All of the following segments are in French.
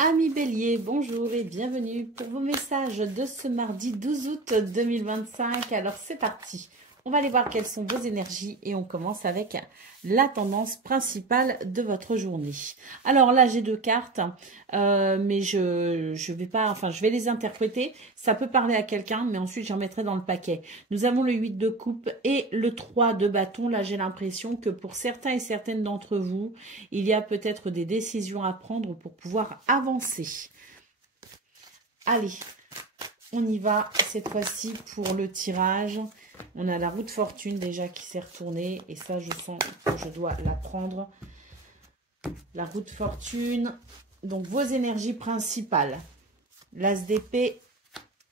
Amis Bélier, bonjour et bienvenue pour vos messages de ce mardi 12 août 2025. Alors c'est parti, on va aller voir quelles sont vos énergies et on commence avec la tendance principale de votre journée. Alors là j'ai deux cartes, mais je vais pas, enfin je vais les interpréter. Ça peut parler à quelqu'un, mais ensuite j'en mettrai dans le paquet. Nous avons le 8 de coupe et le 3 de bâton. Là j'ai l'impression que pour certains et certaines d'entre vous, il y a peut-être des décisions à prendre pour pouvoir avancer. Allez, on y va cette fois-ci pour le tirage. On a la roue de fortune déjà qui s'est retournée. Et ça, je sens que je dois la prendre. La roue de fortune. Donc, vos énergies principales. L'as d'épée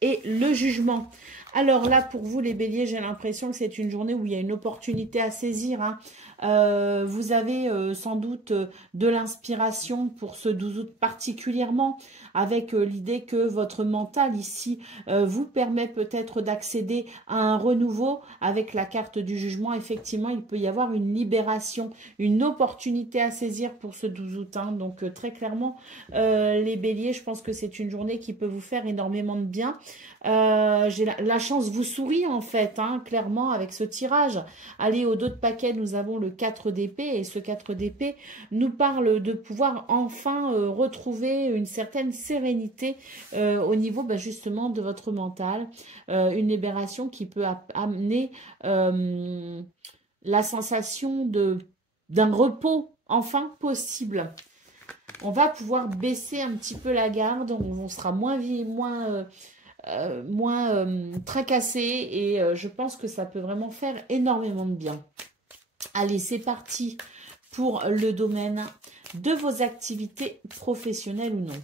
et le jugement. Alors là, pour vous les béliers, j'ai l'impression que c'est une journée où il y a une opportunité à saisir. Vous avez sans doute de l'inspiration pour ce 12 août particulièrement, avec l'idée que votre mental ici vous permet peut-être d'accéder à un renouveau. Avec la carte du jugement, effectivement, il peut y avoir une libération, une opportunité à saisir pour ce 12 août. Donc très clairement, les béliers, je pense que c'est une journée qui peut vous faire énormément de bien. J'ai la chance vous sourit en fait, clairement avec ce tirage. Allez, au dos de paquet, nous avons le 4 d'épée et ce 4 d'épée nous parle de pouvoir enfin retrouver une certaine sérénité au niveau justement de votre mental. Une libération qui peut amener la sensation d'un repos enfin possible. On va pouvoir baisser un petit peu la garde, on sera moins tracassé et je pense que ça peut vraiment faire énormément de bien. Allez, c'est parti pour le domaine de vos activités professionnelles ou non.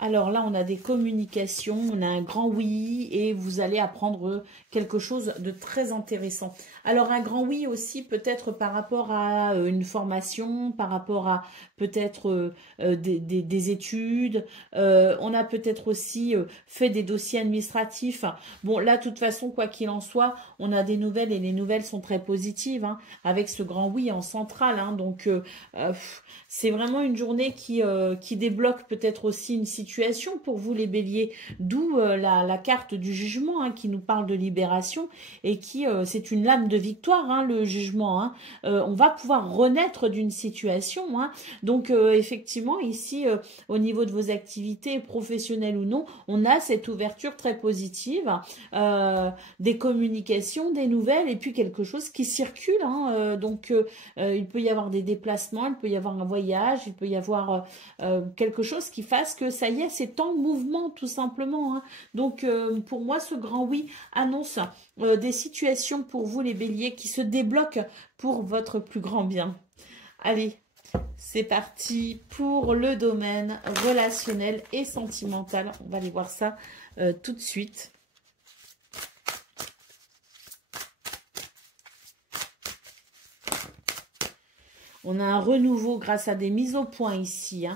Alors là, on a des communications, on a un grand oui et vous allez apprendre quelque chose de très intéressant. Alors un grand oui aussi peut-être par rapport à une formation, par rapport à peut-être des études. On a peut-être aussi fait des dossiers administratifs. Bon là, de toute façon, quoi qu'il en soit, on a des nouvelles et les nouvelles sont très positives avec ce grand oui en centrale. Donc c'est vraiment une journée qui débloque peut-être aussi une situation pour vous les béliers, d'où la carte du jugement qui nous parle de libération et qui c'est une lame de victoire le jugement. On va pouvoir renaître d'une situation. Donc effectivement ici au niveau de vos activités professionnelles ou non, on a cette ouverture très positive, des communications, des nouvelles et puis quelque chose qui circule. Donc il peut y avoir des déplacements, il peut y avoir un voyage, il peut y avoir quelque chose qui fasse que ça y est, c'est en mouvement tout simplement. Donc pour moi, ce grand oui annonce des situations pour vous les béliers qui se débloquent pour votre plus grand bien. Allez, c'est parti pour le domaine relationnel et sentimental. On va aller voir ça tout de suite. On a un renouveau grâce à des mises au point ici.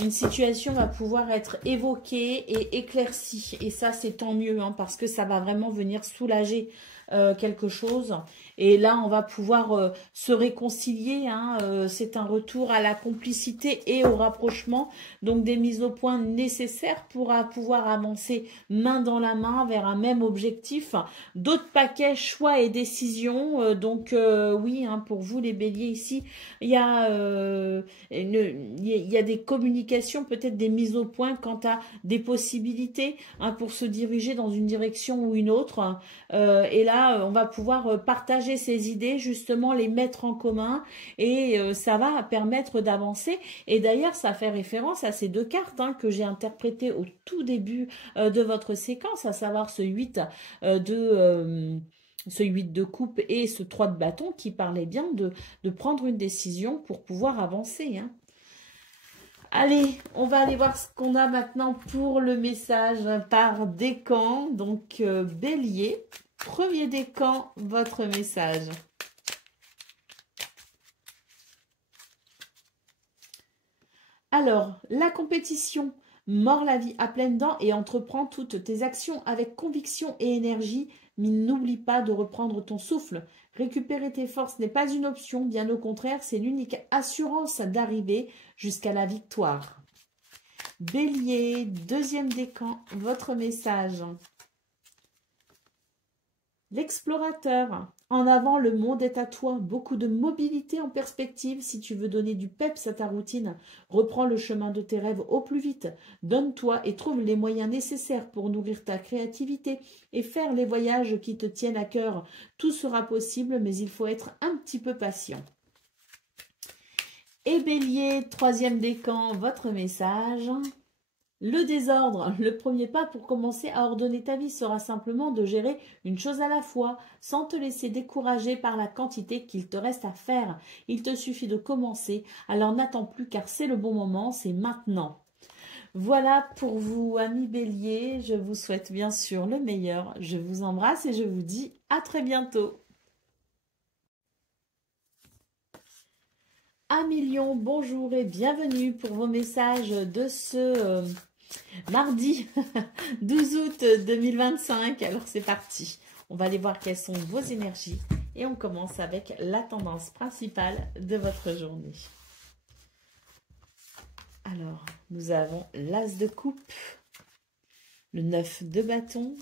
Une situation va pouvoir être évoquée et éclaircie. Et ça, c'est tant mieux, parce que ça va vraiment venir soulager quelque chose. Et là, on va pouvoir se réconcilier. C'est un retour à la complicité et au rapprochement. Donc, des mises au point nécessaires pour pouvoir avancer main dans la main vers un même objectif. D'autres paquets, choix et décisions. Donc, oui, pour vous, les béliers, ici, il y a des communications, peut-être des mises au point quant à des possibilités pour se diriger dans une direction ou une autre. Et là, on va pouvoir partager ces idées, justement les mettre en commun et ça va permettre d'avancer. Et d'ailleurs, ça fait référence à ces deux cartes que j'ai interprétées au tout début de votre séquence, à savoir ce 8 ce 8 de coupe et ce 3 de bâton qui parlait bien de prendre une décision pour pouvoir avancer. Allez, on va aller voir ce qu'on a maintenant pour le message par décan. Donc, bélier, premier décan, votre message. Alors, la compétition, mord la vie à pleines dents et entreprends toutes tes actions avec conviction et énergie. mais n'oublie pas de reprendre ton souffle. Récupérer tes forces n'est pas une option, bien au contraire, c'est l'unique assurance d'arriver jusqu'à la victoire. Bélier, deuxième décan, votre message. L'explorateur. En avant, le monde est à toi. Beaucoup de mobilité en perspective si tu veux donner du peps à ta routine. Reprends le chemin de tes rêves au plus vite. Donne-toi et trouve les moyens nécessaires pour nourrir ta créativité et faire les voyages qui te tiennent à cœur. Tout sera possible, mais il faut être un petit peu patient. Et Bélier, troisième décan, votre message. Le désordre, le premier pas pour commencer à ordonner ta vie sera simplement de gérer une chose à la fois, sans te laisser décourager par la quantité qu'il te reste à faire. Il te suffit de commencer, alors n'attends plus car c'est le bon moment, c'est maintenant. Voilà pour vous, amis Bélier, je vous souhaite bien sûr le meilleur. Je vous embrasse et je vous dis à très bientôt. Amis Lion, bonjour et bienvenue pour vos messages de ce mardi 12 août 2025. Alors c'est parti, on va aller voir quelles sont vos énergies et on commence avec la tendance principale de votre journée. Alors, nous avons l'As de coupe, le 9 de bâton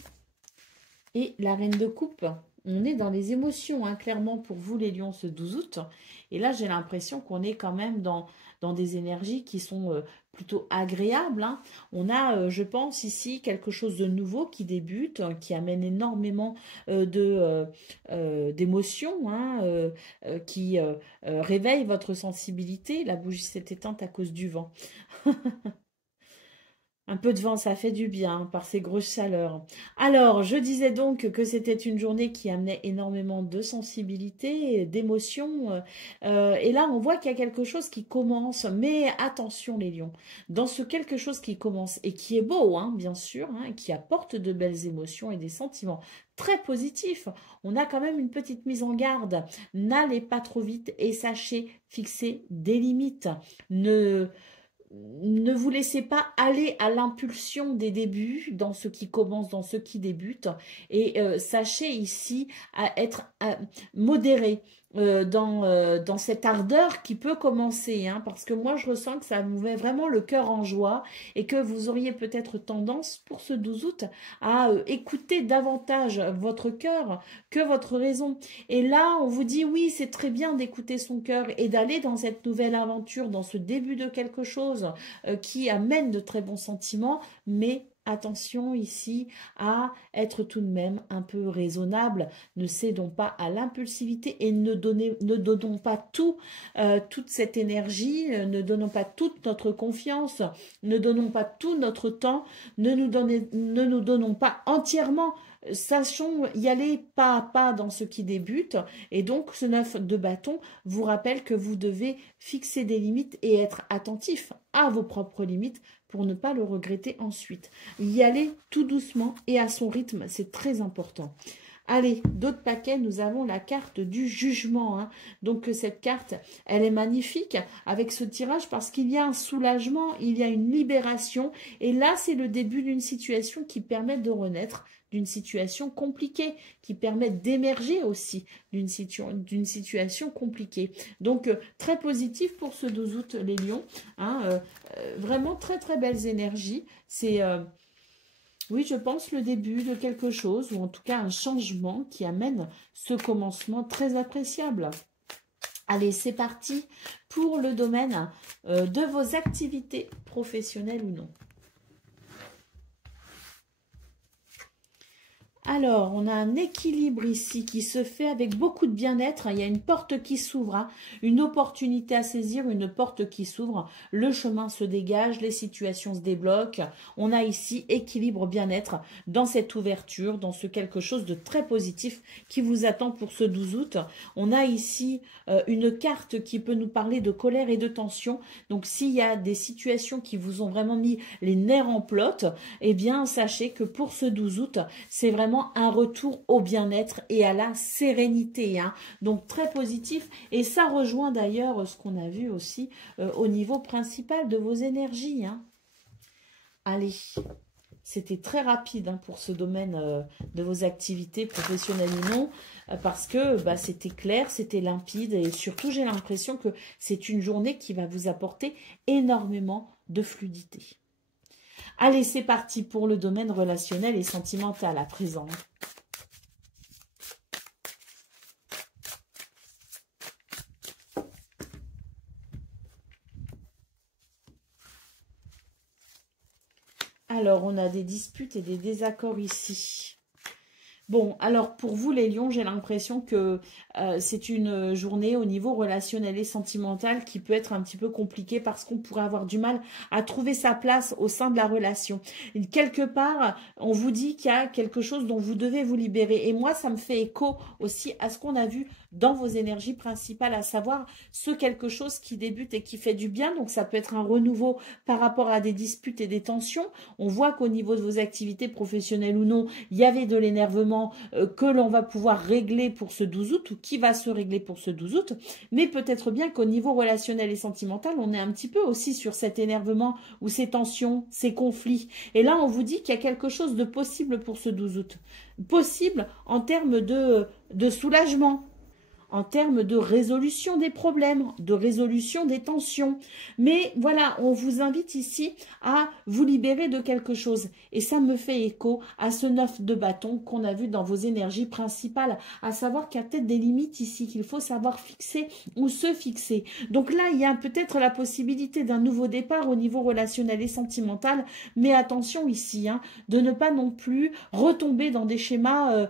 et la Reine de coupe. On est dans les émotions, hein, clairement pour vous les lions ce 12 août. Et là, j'ai l'impression qu'on est quand même dans des énergies qui sont plutôt agréables. Hein. On a, je pense, ici quelque chose de nouveau qui débute, qui amène énormément d'émotions, hein, qui réveille votre sensibilité. La bougie s'est éteinte à cause du vent. Un peu de vent, ça fait du bien par ces grosses chaleurs. Alors, je disais donc que c'était une journée qui amenait énormément de sensibilité, d'émotion. Et là, on voit qu'il y a quelque chose qui commence. Mais attention les lions, dans ce quelque chose qui commence et qui est beau, hein, bien sûr, hein, qui apporte de belles émotions et des sentiments très positifs, on a quand même une petite mise en garde. N'allez pas trop vite et sachez fixer des limites. Ne vous laissez pas aller à l'impulsion des débuts dans ce qui commence, dans ce qui débute. Et sachez ici à être modéré dans cette ardeur qui peut commencer. Hein, parce que moi, je ressens que ça vous met vraiment le cœur en joie et que vous auriez peut-être tendance pour ce 12 août à écouter davantage votre cœur que votre raison. Et là, on vous dit oui, c'est très bien d'écouter son cœur et d'aller dans cette nouvelle aventure, dans ce début de quelque chose qui amène de très bons sentiments, mais attention ici à être tout de même un peu raisonnable. Ne cédons pas à l'impulsivité et ne donnons pas toute cette énergie, ne donnons pas toute notre confiance, ne donnons pas tout notre temps, ne nous donnons pas entièrement. Sachons y aller pas à pas dans ce qui débute. Et donc, ce 9 de bâton vous rappelle que vous devez fixer des limites et être attentif à vos propres limites pour ne pas le regretter ensuite. Y aller tout doucement et à son rythme, c'est très important. Allez, d'autres paquets, nous avons la carte du jugement. Hein. Donc, cette carte, elle est magnifique avec ce tirage parce qu'il y a un soulagement, il y a une libération. Et là, c'est le début d'une situation qui permet de renaître d'une situation compliquée, qui permet d'émerger aussi d'une situation compliquée. Donc, très positif pour ce 12 août, les lions. Hein, vraiment très, très belles énergies. C'est... oui, je pense le début de quelque chose, ou en tout cas un changement qui amène ce commencement très appréciable. Allez, c'est parti pour le domaine de vos activités professionnelles ou non. Alors, on a un équilibre ici qui se fait avec beaucoup de bien-être. Il y a une porte qui s'ouvre, une opportunité à saisir, une porte qui s'ouvre. Le chemin se dégage, les situations se débloquent. On a ici équilibre, bien-être dans cette ouverture, dans ce quelque chose de très positif qui vous attend pour ce 12 août. On a ici une carte qui peut nous parler de colère et de tension. Donc, s'il y a des situations qui vous ont vraiment mis les nerfs en plot, eh bien, sachez que pour ce 12 août, c'est vraiment un retour au bien-être et à la sérénité. Hein. Donc, très positif. Et ça rejoint d'ailleurs ce qu'on a vu aussi au niveau principal de vos énergies. Hein. Allez, c'était très rapide hein, pour ce domaine de vos activités professionnelles ou non, parce que bah, c'était clair, c'était limpide et surtout j'ai l'impression que c'est une journée qui va vous apporter énormément de fluidité. Allez, c'est parti pour le domaine relationnel et sentimental à présent. Alors, on a des disputes et des désaccords ici. Bon, alors pour vous les lions, j'ai l'impression que c'est une journée au niveau relationnel et sentimental qui peut être un petit peu compliquée parce qu'on pourrait avoir du mal à trouver sa place au sein de la relation. Et quelque part, on vous dit qu'il y a quelque chose dont vous devez vous libérer. Et moi, ça me fait écho aussi à ce qu'on a vu dans vos énergies principales, à savoir ce quelque chose qui débute et qui fait du bien. Donc ça peut être un renouveau par rapport à des disputes et des tensions. On voit qu'au niveau de vos activités professionnelles ou non, il y avait de l'énervement que l'on va pouvoir régler pour ce 12 août ou qui va se régler pour ce 12 août, mais peut-être bien qu'au niveau relationnel et sentimental, on est un petit peu aussi sur cet énervement ou ces tensions, ces conflits. Et là, on vous dit qu'il y a quelque chose de possible pour ce 12 août. Possible en termes de soulagement, en termes de résolution des problèmes, de résolution des tensions. Mais voilà, on vous invite ici à vous libérer de quelque chose. Et ça me fait écho à ce 9 de bâton qu'on a vu dans vos énergies principales, à savoir qu'il y a peut-être des limites ici, qu'il faut savoir fixer ou se fixer. Donc là, il y a peut-être la possibilité d'un nouveau départ au niveau relationnel et sentimental, mais attention ici, hein, de ne pas non plus retomber dans des schémas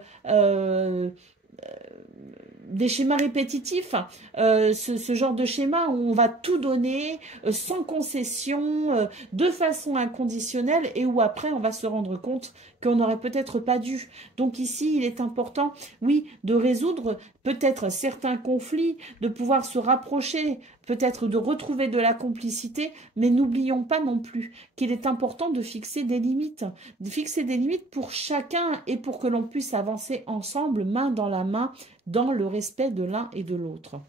répétitifs, ce genre de schéma où on va tout donner sans concession, de façon inconditionnelle et où après on va se rendre compte qu'on n'aurait peut-être pas dû. Donc ici, il est important, oui, de résoudre peut-être certains conflits, de pouvoir se rapprocher, peut-être de retrouver de la complicité, mais n'oublions pas non plus qu'il est important de fixer des limites pour chacun et pour que l'on puisse avancer ensemble, main dans la main, dans le respect de l'un et de l'autre.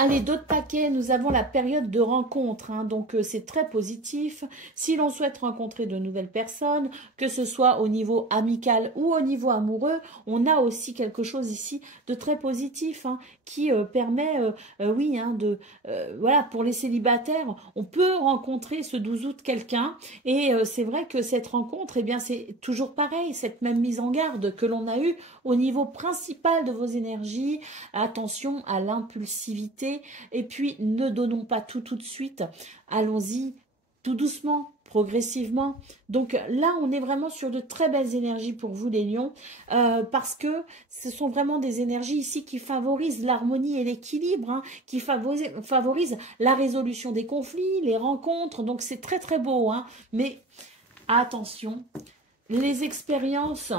Allez, d'autres paquets, nous avons la période de rencontre, hein, donc c'est très positif. Si l'on souhaite rencontrer de nouvelles personnes, que ce soit au niveau amical ou au niveau amoureux, on a aussi quelque chose ici de très positif hein, qui permet, oui, hein, voilà, pour les célibataires, on peut rencontrer ce 12 août quelqu'un et c'est vrai que cette rencontre, eh bien, c'est toujours pareil, cette même mise en garde que l'on a eue au niveau principal de vos énergies. Attention à l'impulsivité. Et puis, ne donnons pas tout de suite. Allons-y tout doucement, progressivement. Donc là, on est vraiment sur de très belles énergies pour vous, les lions, parce que ce sont vraiment des énergies ici qui favorisent l'harmonie et l'équilibre, hein, qui favorisent la résolution des conflits, les rencontres. Donc, c'est très, très beau. Hein, mais attention, les expériences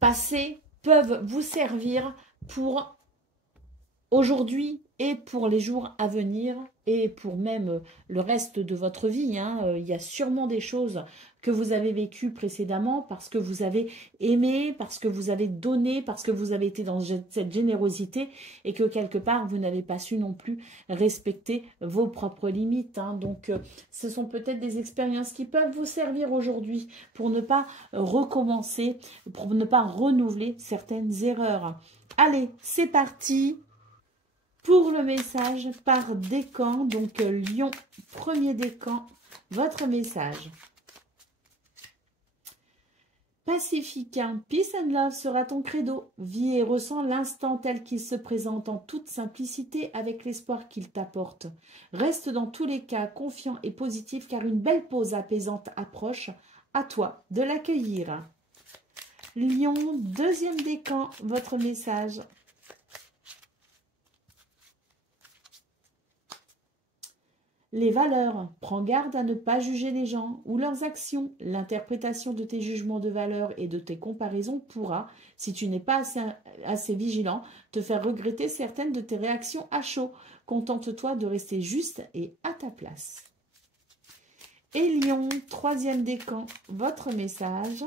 passées peuvent vous servir pour aujourd'hui et pour les jours à venir et pour même le reste de votre vie. Hein. Il y a sûrement des choses que vous avez vécues précédemment parce que vous avez aimé, parce que vous avez donné, parce que vous avez été dans cette générosité et que quelque part vous n'avez pas su non plus respecter vos propres limites. Hein. Donc ce sont peut-être des expériences qui peuvent vous servir aujourd'hui pour ne pas recommencer, pour ne pas renouveler certaines erreurs. Allez, c'est parti pour le message par décan. Donc, Lion, premier décan, votre message. Pacificain, peace and love sera ton credo. Vis et ressens l'instant tel qu'il se présente en toute simplicité avec l'espoir qu'il t'apporte. Reste dans tous les cas confiant et positif car une belle pause apaisante approche. À toi de l'accueillir. Lion, deuxième décan, votre message. Les valeurs. Prends garde à ne pas juger les gens ou leurs actions. L'interprétation de tes jugements de valeur et de tes comparaisons pourra, si tu n'es pas assez vigilant, te faire regretter certaines de tes réactions à chaud. Contente-toi de rester juste et à ta place. Et Lion, troisième décan, votre message.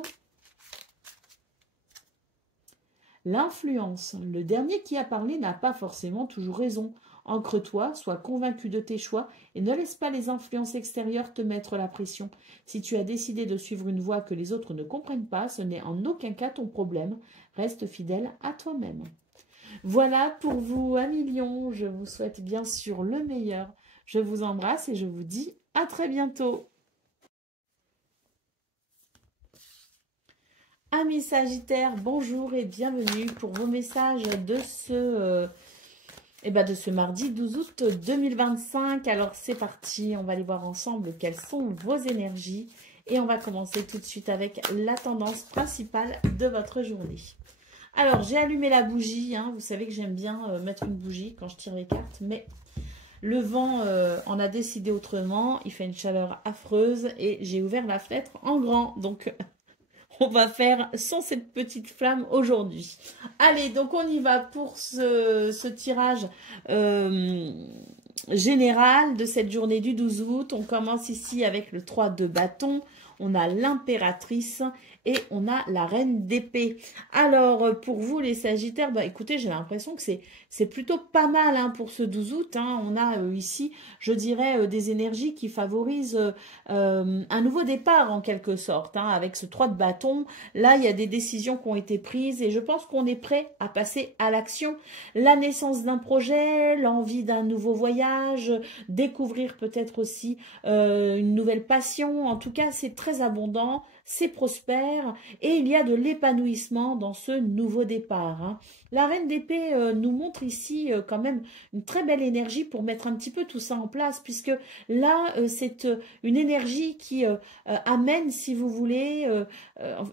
L'influence. Le dernier qui a parlé n'a pas forcément toujours raison. Ancre-toi, sois convaincu de tes choix et ne laisse pas les influences extérieures te mettre la pression. Si tu as décidé de suivre une voie que les autres ne comprennent pas, ce n'est en aucun cas ton problème. Reste fidèle à toi-même. Voilà pour vous, 1 million. Je vous souhaite bien sûr le meilleur. Je vous embrasse et je vous dis à très bientôt. Amis Sagittaires, bonjour et bienvenue pour vos messages de ce mardi 12 août 2025. Alors c'est parti, on va aller voir ensemble quelles sont vos énergies. Et on va commencer tout de suite avec la tendance principale de votre journée. Alors j'ai allumé la bougie, hein. Vous savez que j'aime bien mettre une bougie quand je tire les cartes. Mais le vent en a décidé autrement, il fait une chaleur affreuse et j'ai ouvert la fenêtre en grand. Donc on va faire sans cette petite flamme aujourd'hui. Allez, donc on y va pour ce tirage général de cette journée du 12 août. On commence ici avec le 3 de bâton. On a l'impératrice et on a la reine d'épée. Alors, pour vous les Sagittaires, bah écoutez, j'ai l'impression que c'est plutôt pas mal hein, pour ce 12 août. Hein. On a ici, je dirais, des énergies qui favorisent un nouveau départ en quelque sorte. Hein, avec ce 3 de bâton, là, il y a des décisions qui ont été prises et je pense qu'on est prêt à passer à l'action. La naissance d'un projet, l'envie d'un nouveau voyage, découvrir peut-être aussi une nouvelle passion. En tout cas, c'est très abondant, c'est prospère et il y a de l'épanouissement dans ce nouveau départ. Hein. La reine d'épée nous montre ici quand même une très belle énergie pour mettre un petit peu tout ça en place, puisque là, c'est une énergie qui amène, si vous voulez,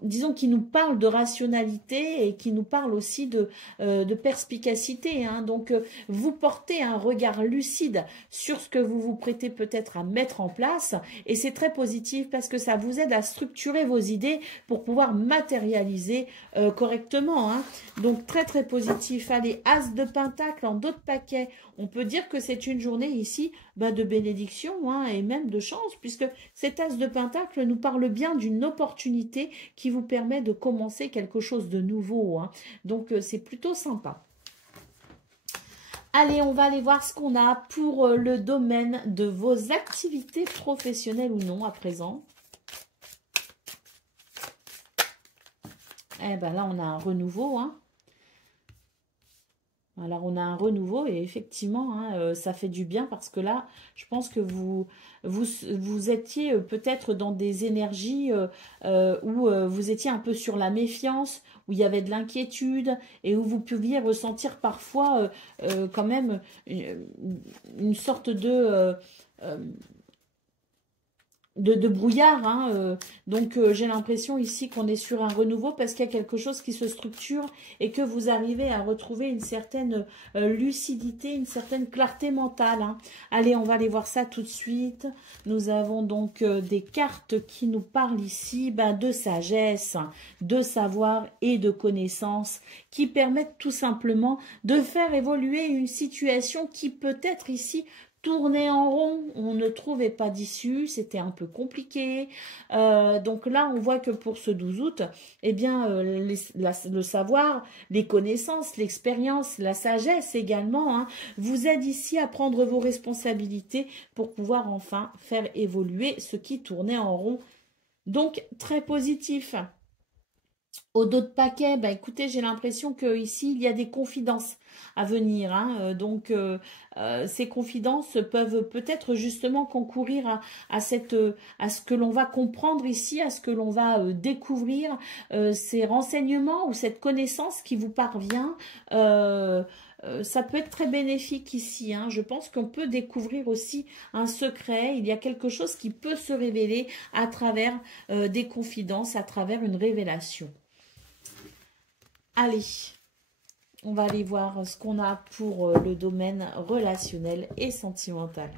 disons, qui nous parle de rationalité et qui nous parle aussi de perspicacité. Hein. Donc, vous portez un regard lucide sur ce que vous vous prêtez peut-être à mettre en place et c'est très positif parce que ça vous aide à structurer vos idées pour pouvoir matérialiser correctement. Hein. Donc, très très positif. Allez, As de Pentacle en d'autres paquets. On peut dire que c'est une journée ici de bénédiction hein, et même de chance, puisque cet As de Pentacle nous parle bien d'une opportunité qui vous permet de commencer quelque chose de nouveau. Hein. Donc, c'est plutôt sympa. Allez, on va aller voir ce qu'on a pour le domaine de vos activités professionnelles ou non à présent. Eh bien là, on a un renouveau. Hein. Alors, on a un renouveau et effectivement, hein, ça fait du bien parce que là, je pense que vous étiez peut-être dans des énergies où vous étiez un peu sur la méfiance, où il y avait de l'inquiétude et où vous pouviez ressentir parfois quand même une sorte de brouillard. Hein, donc, j'ai l'impression ici qu'on est sur un renouveau parce qu'il y a quelque chose qui se structure et que vous arrivez à retrouver une certaine lucidité, une certaine clarté mentale. Hein. Allez, on va aller voir ça tout de suite. Nous avons donc des cartes qui nous parlent ici de sagesse, de savoir et de connaissance qui permettent tout simplement de faire évoluer une situation qui peut être ici tourner en rond, on ne trouvait pas d'issue, c'était un peu compliqué. Donc là, on voit que pour ce 12 août, eh bien, le savoir, les connaissances, l'expérience, la sagesse également, hein, vous aide ici à prendre vos responsabilités pour pouvoir enfin faire évoluer ce qui tournait en rond. Donc, très positif. Au dos de paquet, écoutez, j'ai l'impression qu'ici, il y a des confidences à venir. Hein, donc, ces confidences peuvent peut-être justement concourir à ce que l'on va comprendre ici, à ce que l'on va découvrir, ces renseignements ou cette connaissance qui vous parvient. Ça peut être très bénéfique ici. Hein. Je pense qu'on peut découvrir aussi un secret. Il y a quelque chose qui peut se révéler à travers des confidences, à travers une révélation. Allez, on va aller voir ce qu'on a pour le domaine relationnel et sentimental.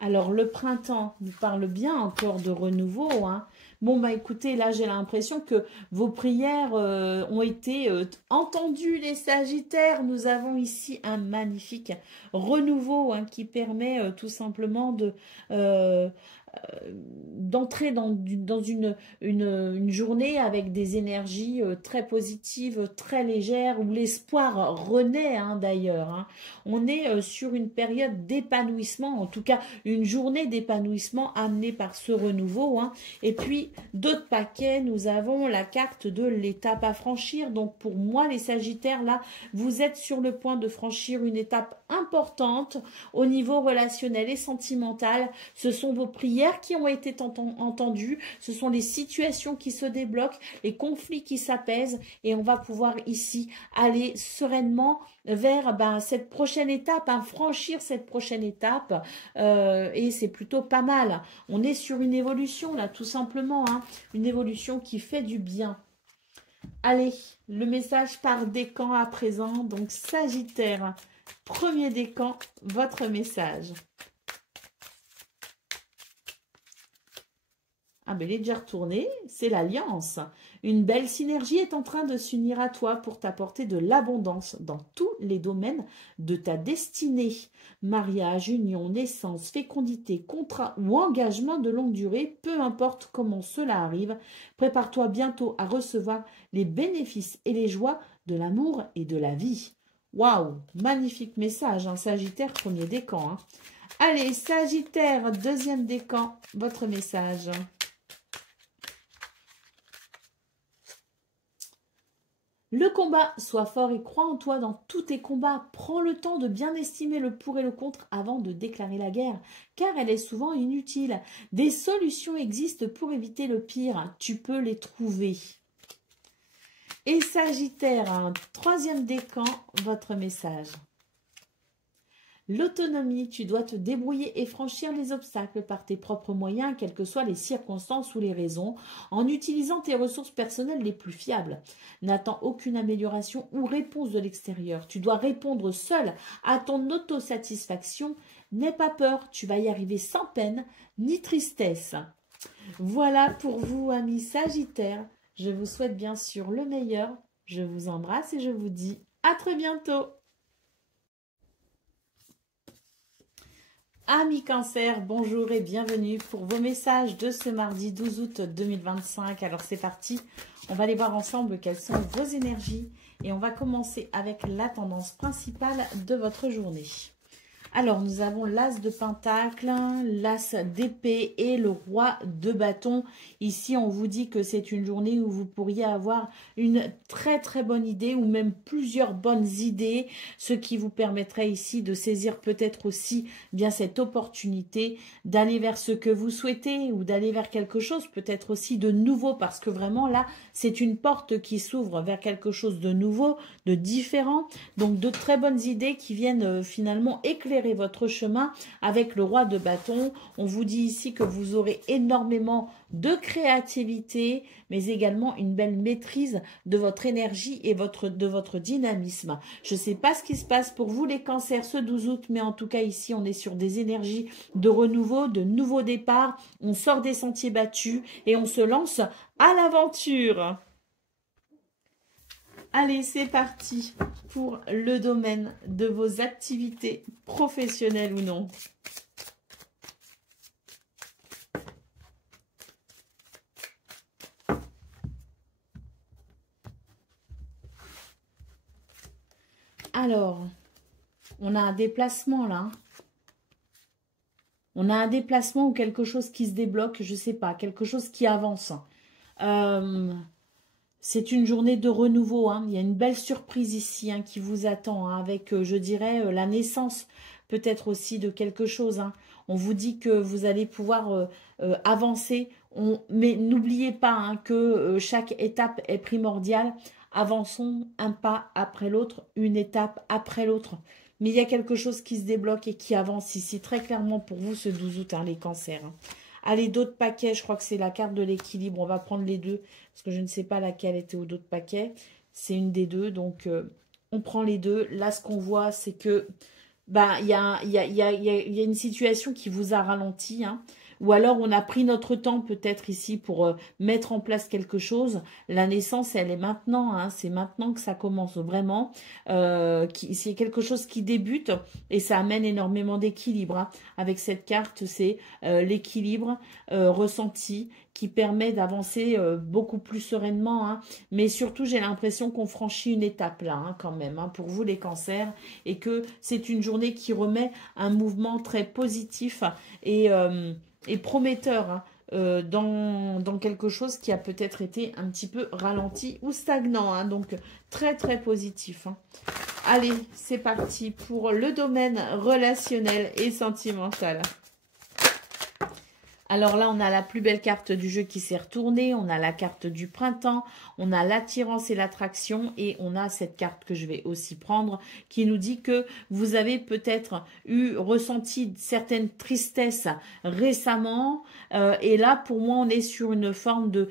Alors, le printemps nous parle bien encore de renouveau, hein, Bon, bah écoutez, là, j'ai l'impression que vos prières ont été entendues, les Sagittaires. Nous avons ici un magnifique renouveau hein, qui permet tout simplement de... euh, d'entrer dans une journée avec des énergies très positives, très légères, où l'espoir renaît hein, d'ailleurs. Hein. On est sur une période d'épanouissement, en tout cas une journée d'épanouissement amenée par ce renouveau. Hein. Et puis, d'autres paquets, nous avons la carte de l'étape à franchir. Donc, pour moi, les Sagittaires, là, vous êtes sur le point de franchir une étape importante au niveau relationnel et sentimental. Ce sont vos prières qui ont été entendues, ce sont les situations qui se débloquent, les conflits qui s'apaisent et on va pouvoir ici aller sereinement vers cette prochaine étape, hein, franchir cette prochaine étape et c'est plutôt pas mal. On est sur une évolution là tout simplement, hein, une évolution qui fait du bien. Allez, le message par décan à présent, donc Sagittaire, premier décan, votre message. Ah ben, il est déjà retourné, c'est l'alliance. Une belle synergie est en train de s'unir à toi pour t'apporter de l'abondance dans tous les domaines de ta destinée. Mariage, union, naissance, fécondité, contrat ou engagement de longue durée, peu importe comment cela arrive, prépare-toi bientôt à recevoir les bénéfices et les joies de l'amour et de la vie. Waouh, magnifique message, hein, Sagittaire, premier décan. Hein. Allez, Sagittaire, deuxième décan, votre message. Le combat, sois fort et crois en toi dans tous tes combats. Prends le temps de bien estimer le pour et le contre avant de déclarer la guerre, car elle est souvent inutile. Des solutions existent pour éviter le pire. Tu peux les trouver. Et Sagittaire, un troisième décan, votre message. L'autonomie, tu dois te débrouiller et franchir les obstacles par tes propres moyens, quelles que soient les circonstances ou les raisons, en utilisant tes ressources personnelles les plus fiables. N'attends aucune amélioration ou réponse de l'extérieur. Tu dois répondre seul à ton autosatisfaction. N'aie pas peur, tu vas y arriver sans peine ni tristesse. Voilà pour vous, amis Sagittaires. Je vous souhaite bien sûr le meilleur. Je vous embrasse et je vous dis à très bientôt. Amis Cancer, bonjour et bienvenue pour vos messages de ce mardi 12 août 2025. Alors c'est parti, on va aller voir ensemble quelles sont vos énergies et on va commencer avec la tendance principale de votre journée. Alors, nous avons l'as de pentacle, l'as d'épée et le roi de bâton. Ici, on vous dit que c'est une journée où vous pourriez avoir une très très bonne idée ou même plusieurs bonnes idées, ce qui vous permettrait ici de saisir peut-être aussi bien cette opportunité d'aller vers ce que vous souhaitez ou d'aller vers quelque chose peut-être aussi de nouveau parce que vraiment là, c'est une porte qui s'ouvre vers quelque chose de nouveau, de différent. Donc, de très bonnes idées qui viennent finalement éclairer votre chemin avec le roi de bâton. On vous dit ici que vous aurez énormément de créativité, mais également une belle maîtrise de votre énergie et de votre dynamisme. Je ne sais pas ce qui se passe pour vous les cancers ce 12 août, mais en tout cas ici on est sur des énergies de renouveau, de nouveau départ. On sort des sentiers battus et on se lance à l'aventure. Allez, c'est parti pour le domaine de vos activités professionnelles ou non. Alors, on a un déplacement là. On a un déplacement ou quelque chose qui se débloque, je ne sais pas, quelque chose qui avance. C'est une journée de renouveau, hein. Il y a une belle surprise ici hein, qui vous attend, hein, avec, je dirais, la naissance peut-être aussi de quelque chose. Hein. On vous dit que vous allez pouvoir avancer, mais n'oubliez pas hein, que chaque étape est primordiale. Avançons un pas après l'autre, une étape après l'autre. Mais il y a quelque chose qui se débloque et qui avance ici, très clairement pour vous ce 12 août, hein, les cancers. Hein. Allez, d'autres paquets, je crois que c'est la carte de l'équilibre. On va prendre les deux, parce que je ne sais pas laquelle était aux d'autres paquets. C'est une des deux, donc on prend les deux. Là, ce qu'on voit, c'est que il y a une situation qui vous a ralenti. Hein. ou alors on a pris notre temps peut-être ici pour mettre en place quelque chose. La naissance, elle est maintenant, hein, c'est maintenant que ça commence vraiment. C'est quelque chose qui débute et ça amène énormément d'équilibre. Hein. Avec cette carte, c'est l'équilibre ressenti qui permet d'avancer beaucoup plus sereinement. Hein. Mais surtout, j'ai l'impression qu'on franchit une étape là, hein, quand même, hein, pour vous les cancers, et que c'est une journée qui remet un mouvement très positif et prometteur, hein, dans quelque chose qui a peut-être été un petit peu ralenti ou stagnant. Hein, donc, très, très positif. Hein. Allez, c'est parti pour le domaine relationnel et sentimental. Alors là, on a la plus belle carte du jeu qui s'est retournée. On a la carte du printemps. On a l'attirance et l'attraction. Et on a cette carte que je vais aussi prendre qui nous dit que vous avez peut-être ressenti certaines tristesses récemment. Et là, pour moi, on est sur une forme de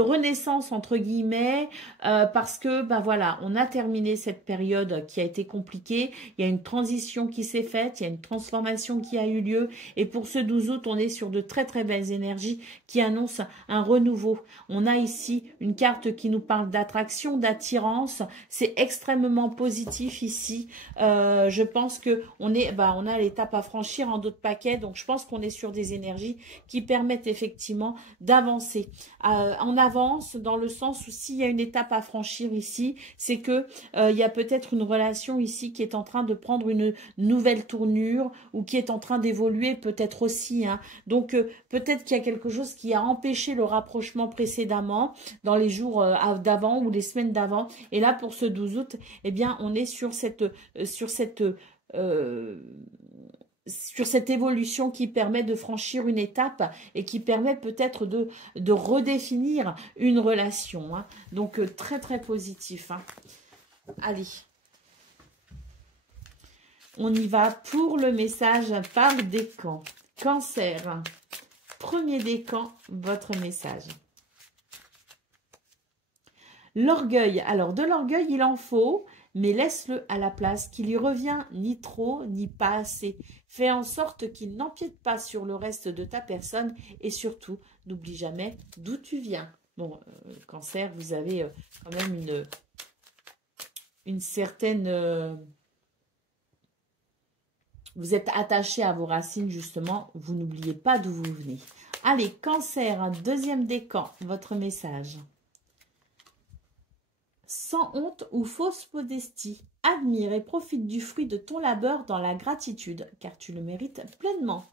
renaissance, entre guillemets, parce que, ben voilà, on a terminé cette période qui a été compliquée. Il y a une transition qui s'est faite. Il y a une transformation qui a eu lieu. Et pour ce 12 août, on est sur de très très belles énergies qui annoncent un renouveau. On a ici une carte qui nous parle d'attraction, d'attirance. C'est extrêmement positif ici. Je pense que on a l'étape à franchir en d'autres paquets. Donc je pense qu'on est sur des énergies qui permettent effectivement d'avancer. On avance dans le sens où s'il y a une étape à franchir ici, c'est que il y a peut-être une relation ici qui est en train de prendre une nouvelle tournure ou qui est en train d'évoluer peut-être aussi. Hein. Donc, peut-être qu'il y a quelque chose qui a empêché le rapprochement précédemment, dans les jours d'avant ou les semaines d'avant. Et là, pour ce 12 août, eh bien, on est sur cette évolution qui permet de franchir une étape et qui permet peut-être de redéfinir une relation. Hein. Donc, très, très positif. Hein. Allez. On y va pour le message par décan. Cancer, premier décan, votre message. L'orgueil. Alors, de l'orgueil, il en faut, mais laisse-le à la place, qui lui revient ni trop, ni pas assez. Fais en sorte qu'il n'empiète pas sur le reste de ta personne et surtout, n'oublie jamais d'où tu viens. Bon, Cancer, vous avez quand même une certaine... Vous êtes attaché à vos racines, justement. Vous n'oubliez pas d'où vous venez. Allez, Cancer, un deuxième décan, votre message. Sans honte ou fausse modestie, admire et profite du fruit de ton labeur dans la gratitude, car tu le mérites pleinement.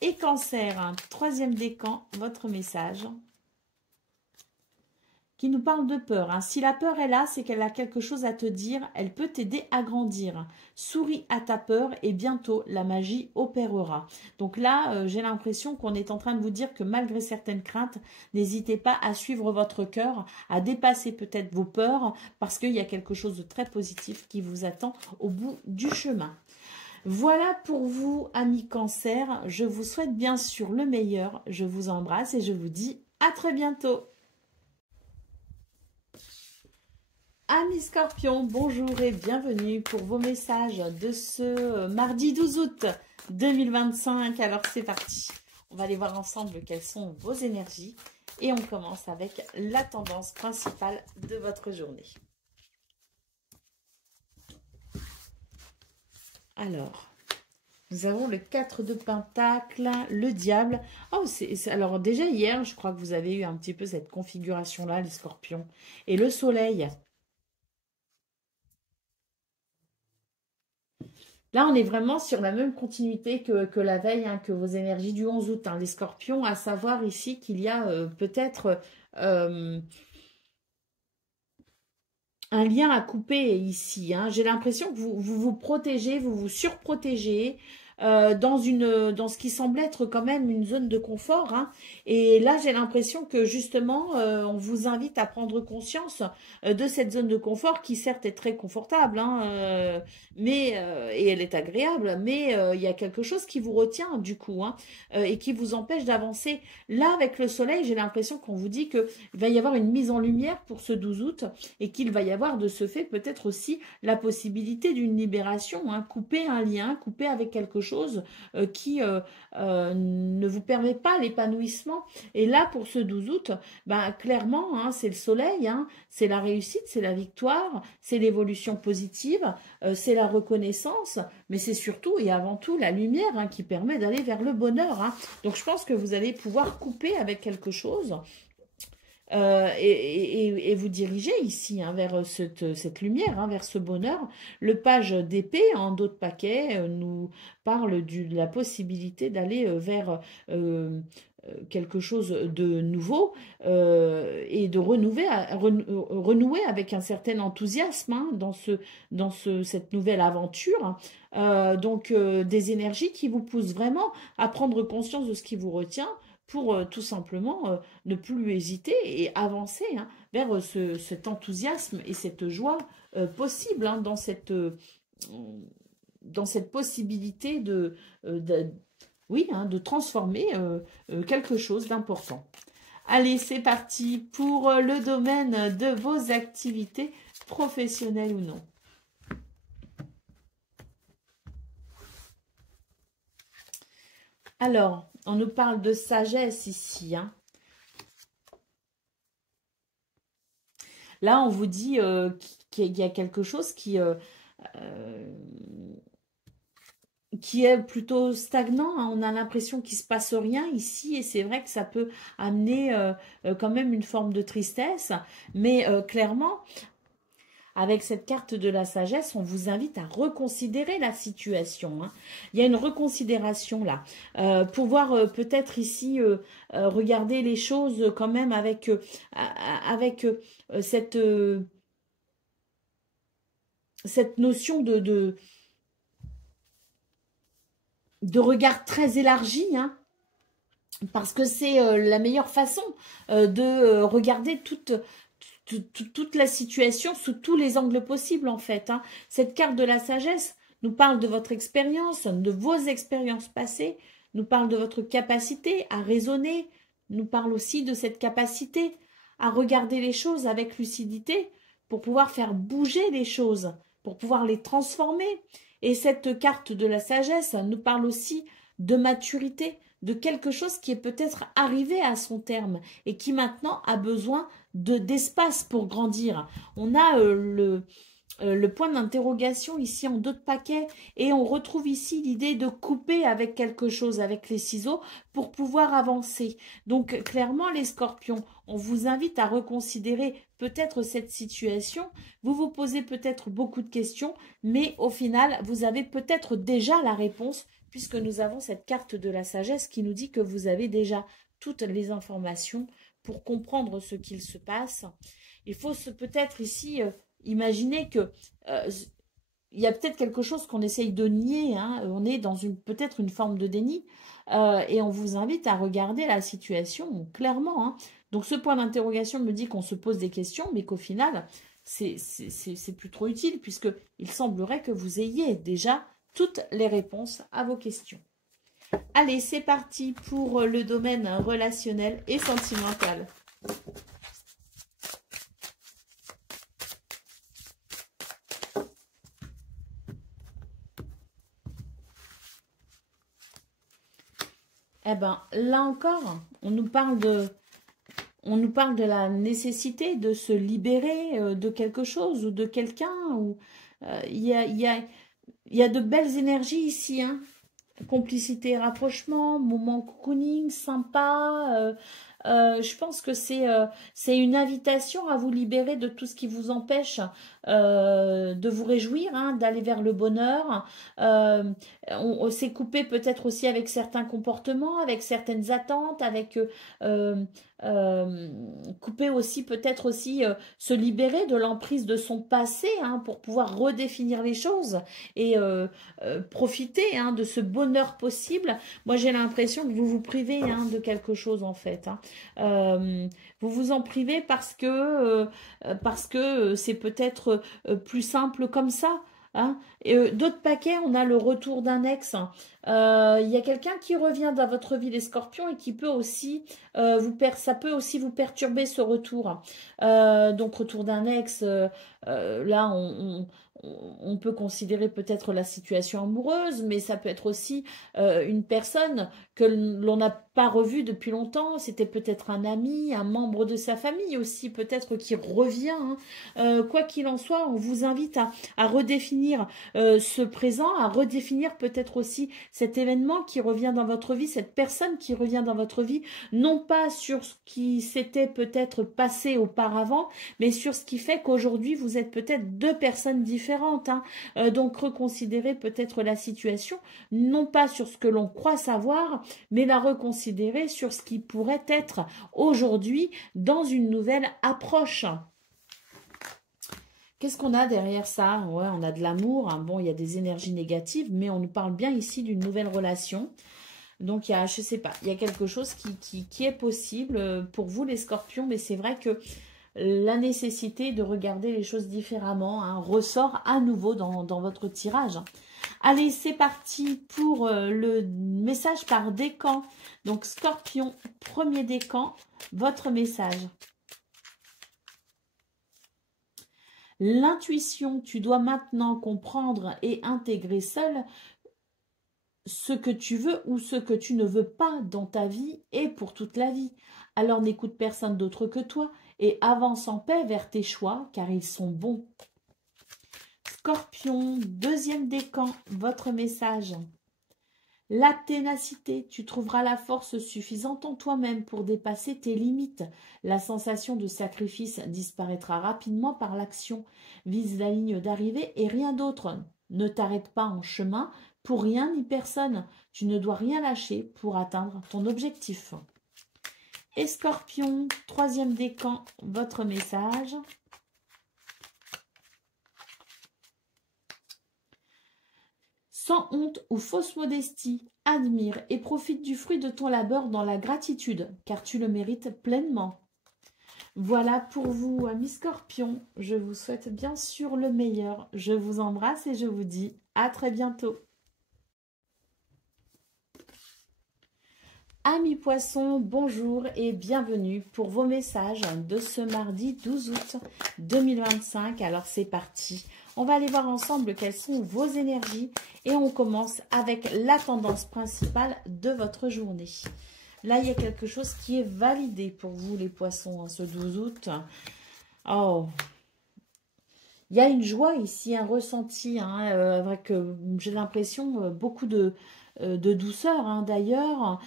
Et Cancer, un troisième décan, votre message. Qui nous parle de peur. Hein. Si la peur est là, c'est qu'elle a quelque chose à te dire. Elle peut t'aider à grandir. Souris à ta peur et bientôt la magie opérera. Donc là, j'ai l'impression qu'on est en train de vous dire que malgré certaines craintes, n'hésitez pas à suivre votre cœur, à dépasser peut-être vos peurs parce qu'il y a quelque chose de très positif qui vous attend au bout du chemin. Voilà pour vous, amis Cancer. Je vous souhaite bien sûr le meilleur. Je vous embrasse et je vous dis à très bientôt. Amis Scorpions, bonjour et bienvenue pour vos messages de ce mardi 12 août 2025. Alors c'est parti, on va aller voir ensemble quelles sont vos énergies et on commence avec la tendance principale de votre journée. Alors, nous avons le 4 de Pentacles, le diable. Oh, alors déjà hier, je crois que vous avez eu un petit peu cette configuration-là, les Scorpions. Et le soleil. Là, on est vraiment sur la même continuité que la veille, hein, que vos énergies du 11 août, hein, les Scorpions, à savoir ici qu'il y a peut-être un lien à couper ici. Hein. J'ai l'impression que vous protégez, vous vous surprotégez dans ce qui semble être quand même une zone de confort. Hein. Et là, j'ai l'impression que justement, on vous invite à prendre conscience de cette zone de confort qui certes est très confortable, hein, et elle est agréable, mais il y a quelque chose qui vous retient du coup, hein, et qui vous empêche d'avancer. Là, avec le soleil, j'ai l'impression qu'on vous dit qu'il va y avoir une mise en lumière pour ce 12 août et qu'il va y avoir de ce fait peut-être aussi la possibilité d'une libération, hein, couper un lien, couper avec quelque chose chose qui ne vous permet pas l'épanouissement. Et là, pour ce 12 août, ben, clairement, hein, c'est le soleil, hein, c'est la réussite, c'est la victoire, c'est l'évolution positive, c'est la reconnaissance, mais c'est surtout et avant tout la lumière, hein, qui permet d'aller vers le bonheur, hein. Donc, je pense que vous allez pouvoir couper avec quelque chose et vous diriger ici, hein, vers cette lumière, hein, vers ce bonheur. Le page d'épée en dos de paquet nous parle de la possibilité d'aller vers quelque chose de nouveau et de renouer avec un certain enthousiasme, hein, cette nouvelle aventure. Donc des énergies qui vous poussent vraiment à prendre conscience de ce qui vous retient pour tout simplement ne plus hésiter et avancer, hein, vers cet enthousiasme et cette joie possible, hein, dans cette possibilité oui, hein, de transformer quelque chose d'important. Allez, c'est parti pour le domaine de vos activités professionnelles ou non. Alors, on nous parle de sagesse ici, hein. Là, on vous dit qu'il y a quelque chose qui est plutôt stagnant, hein. On a l'impression qu'il ne se passe rien ici, et c'est vrai que ça peut amener quand même une forme de tristesse, mais clairement, avec cette carte de la sagesse, on vous invite à reconsidérer la situation, hein. Il y a une reconsidération là. Pouvoir peut-être ici regarder les choses quand même avec cette notion de regard très élargi, hein, parce que c'est la meilleure façon de regarder toute la situation sous tous les angles possibles, en fait, hein. Cette carte de la sagesse nous parle de votre expérience, de vos expériences passées, nous parle de votre capacité à raisonner, nous parle aussi de cette capacité à regarder les choses avec lucidité pour pouvoir faire bouger les choses, pour pouvoir les transformer. Et cette carte de la sagesse nous parle aussi de maturité, de quelque chose qui est peut-être arrivé à son terme et qui maintenant a besoin d'espace pour grandir. On a le point d'interrogation ici en dos de paquet, et on retrouve ici l'idée de couper avec quelque chose, avec les ciseaux, pour pouvoir avancer. Donc clairement, les scorpions, on vous invite à reconsidérer peut-être cette situation. Vous vous posez peut-être beaucoup de questions, mais au final, vous avez peut-être déjà la réponse, puisque nous avons cette carte de la sagesse qui nous dit que vous avez déjà toutes les informations pour comprendre ce qu'il se passe. Il faut peut-être ici imaginer que il y a peut-être quelque chose qu'on essaye de nier, hein. On est dans peut-être une forme de déni, et on vous invite à regarder la situation clairement, hein. Donc ce point d'interrogation me dit qu'on se pose des questions, mais qu'au final, c'est plus trop utile, puisqu'il semblerait que vous ayez déjà toutes les réponses à vos questions. Allez, c'est parti pour le domaine relationnel et sentimental. Eh bien, là encore, on nous parle de la nécessité de se libérer de quelque chose ou de quelqu'un. Il y a de belles énergies ici, hein. Complicité, rapprochement, moment cocooning, sympa. Je pense que c'est une invitation à vous libérer de tout ce qui vous empêche de vous réjouir, hein, d'aller vers le bonheur. On s'est coupé peut-être aussi avec certains comportements, avec certaines attentes, avec couper aussi peut-être aussi se libérer de l'emprise de son passé, hein, pour pouvoir redéfinir les choses et profiter, hein, de ce bonheur possible. Moi, j'ai l'impression que vous vous privez, hein, de quelque chose, en fait, hein. Vous vous en privez parce que c'est peut-être plus simple comme ça, hein. D'autres paquets, on a le retour d'un ex. Il y a quelqu'un qui revient dans votre vie, les scorpions, et qui peut aussi ça peut aussi vous perturber, ce retour. Donc retour d'un ex, là on peut considérer peut-être la situation amoureuse, mais ça peut être aussi une personne que l'on n'a pas revue depuis longtemps. C'était peut-être un ami, un membre de sa famille aussi, peut-être qui revient, hein. Quoi qu'il en soit, on vous invite à redéfinir ce présent, à redéfinir peut-être aussi cet événement qui revient dans votre vie, cette personne qui revient dans votre vie, non pas sur ce qui s'était peut-être passé auparavant, mais sur ce qui fait qu'aujourd'hui, vous êtes peut-être deux personnes différentes, hein. Donc, reconsidérez peut-être la situation, non pas sur ce que l'on croit savoir, mais la reconsidérer sur ce qui pourrait être aujourd'hui dans une nouvelle approche. Qu'est-ce qu'on a derrière ça? Ouais, on a de l'amour, hein. Bon, il y a des énergies négatives, mais on nous parle bien ici d'une nouvelle relation. Donc, il y a, je sais pas, il y a quelque chose qui est possible pour vous, les scorpions, mais c'est vrai que la nécessité de regarder les choses différemment, hein, ressort à nouveau dans votre tirage. Allez, c'est parti pour le message par décan. Donc, scorpion, premier décan, votre message. L'intuition, tu dois maintenant comprendre et intégrer seul ce que tu veux ou ce que tu ne veux pas dans ta vie et pour toute la vie. Alors n'écoute personne d'autre que toi et avance en paix vers tes choix car ils sont bons. Scorpion, deuxième décan, votre message. La ténacité, tu trouveras la force suffisante en toi-même pour dépasser tes limites. La sensation de sacrifice disparaîtra rapidement par l'action. Vise la ligne d'arrivée et rien d'autre. Ne t'arrête pas en chemin pour rien ni personne. Tu ne dois rien lâcher pour atteindre ton objectif. Et Scorpion, troisième décan, votre message. Sans honte ou fausse modestie, admire et profite du fruit de ton labeur dans la gratitude, car tu le mérites pleinement. Voilà pour vous, amis Scorpions. Je vous souhaite bien sûr le meilleur. Je vous embrasse et je vous dis à très bientôt. Amis Poissons, bonjour et bienvenue pour vos messages de ce mardi 12 août 2025. Alors c'est parti. On va aller voir ensemble quelles sont vos énergies et on commence avec la tendance principale de votre journée. Là, il y a quelque chose qui est validé pour vous les poissons, hein, ce 12 août. Oh, il y a une joie ici, un ressenti, hein, avec, j'ai l'impression, beaucoup de douceur, hein, d'ailleurs.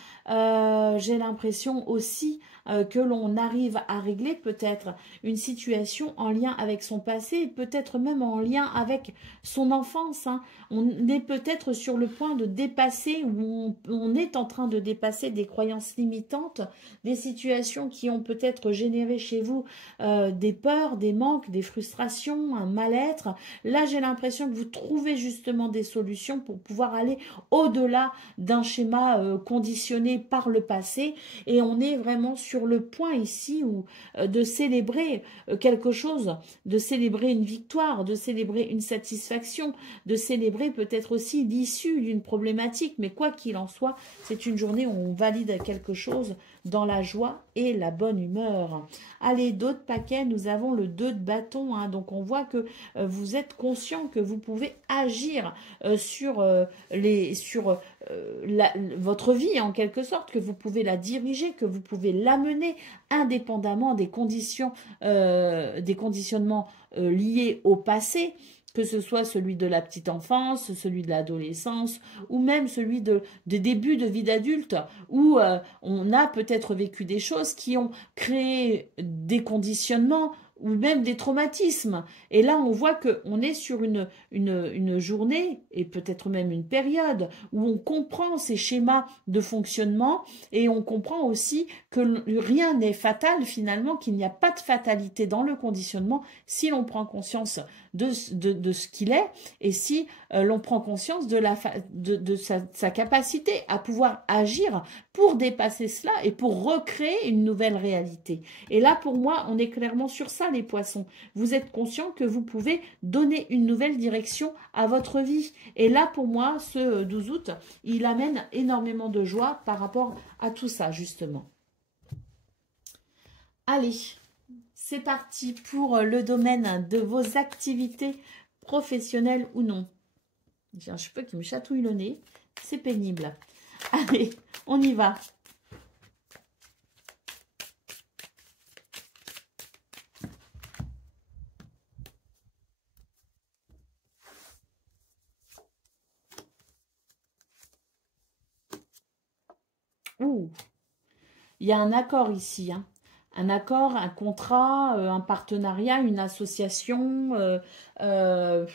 J'ai l'impression aussi que l'on arrive à régler peut-être une situation en lien avec son passé, peut-être même en lien avec son enfance, hein. On est peut-être sur le point de dépasser, ou on est en train de dépasser des croyances limitantes, des situations qui ont peut-être généré chez vous des peurs, des manques, des frustrations, un mal-être. Là, j'ai l'impression que vous trouvez justement des solutions pour pouvoir aller au-delà d'un schéma conditionné par le passé, et on est vraiment sur le point ici où, de célébrer quelque chose, de célébrer une victoire, de célébrer une satisfaction, de célébrer peut-être aussi l'issue d'une problématique, mais quoi qu'il en soit, c'est une journée où on valide quelque chose dans la joie et la bonne humeur. Allez, d'autres paquets, nous avons le 2 de bâton, hein, donc on voit que vous êtes conscient que vous pouvez agir sur votre vie en quelque sorte, que vous pouvez la diriger, que vous pouvez l'amener indépendamment des conditions, des conditionnements liés au passé, que ce soit celui de la petite enfance, celui de l'adolescence, ou même celui des débuts de vie d'adulte, où on a peut-être vécu des choses qui ont créé des conditionnements, ou même des traumatismes. Et là, on voit qu'on est sur une journée, et peut-être même une période, où on comprend ces schémas de fonctionnement, et on comprend aussi que rien n'est fatal finalement, qu'il n'y a pas de fatalité dans le conditionnement, si l'on prend conscience de ce qu'il est, et si l'on prend conscience de sa capacité à pouvoir agir pour dépasser cela et pour recréer une nouvelle réalité. Et là, pour moi, on est clairement sur ça, les poissons. Vous êtes conscient que vous pouvez donner une nouvelle direction à votre vie. Et là, pour moi, ce 12 août, il amène énormément de joie par rapport à tout ça, justement. Allez, c'est parti pour le domaine de vos activités professionnel ou non. J'ai un cheveu qui me chatouille le nez. C'est pénible. Allez, on y va. Ouh. Il y a un accord ici, hein. Un accord, un contrat, un partenariat, une association, un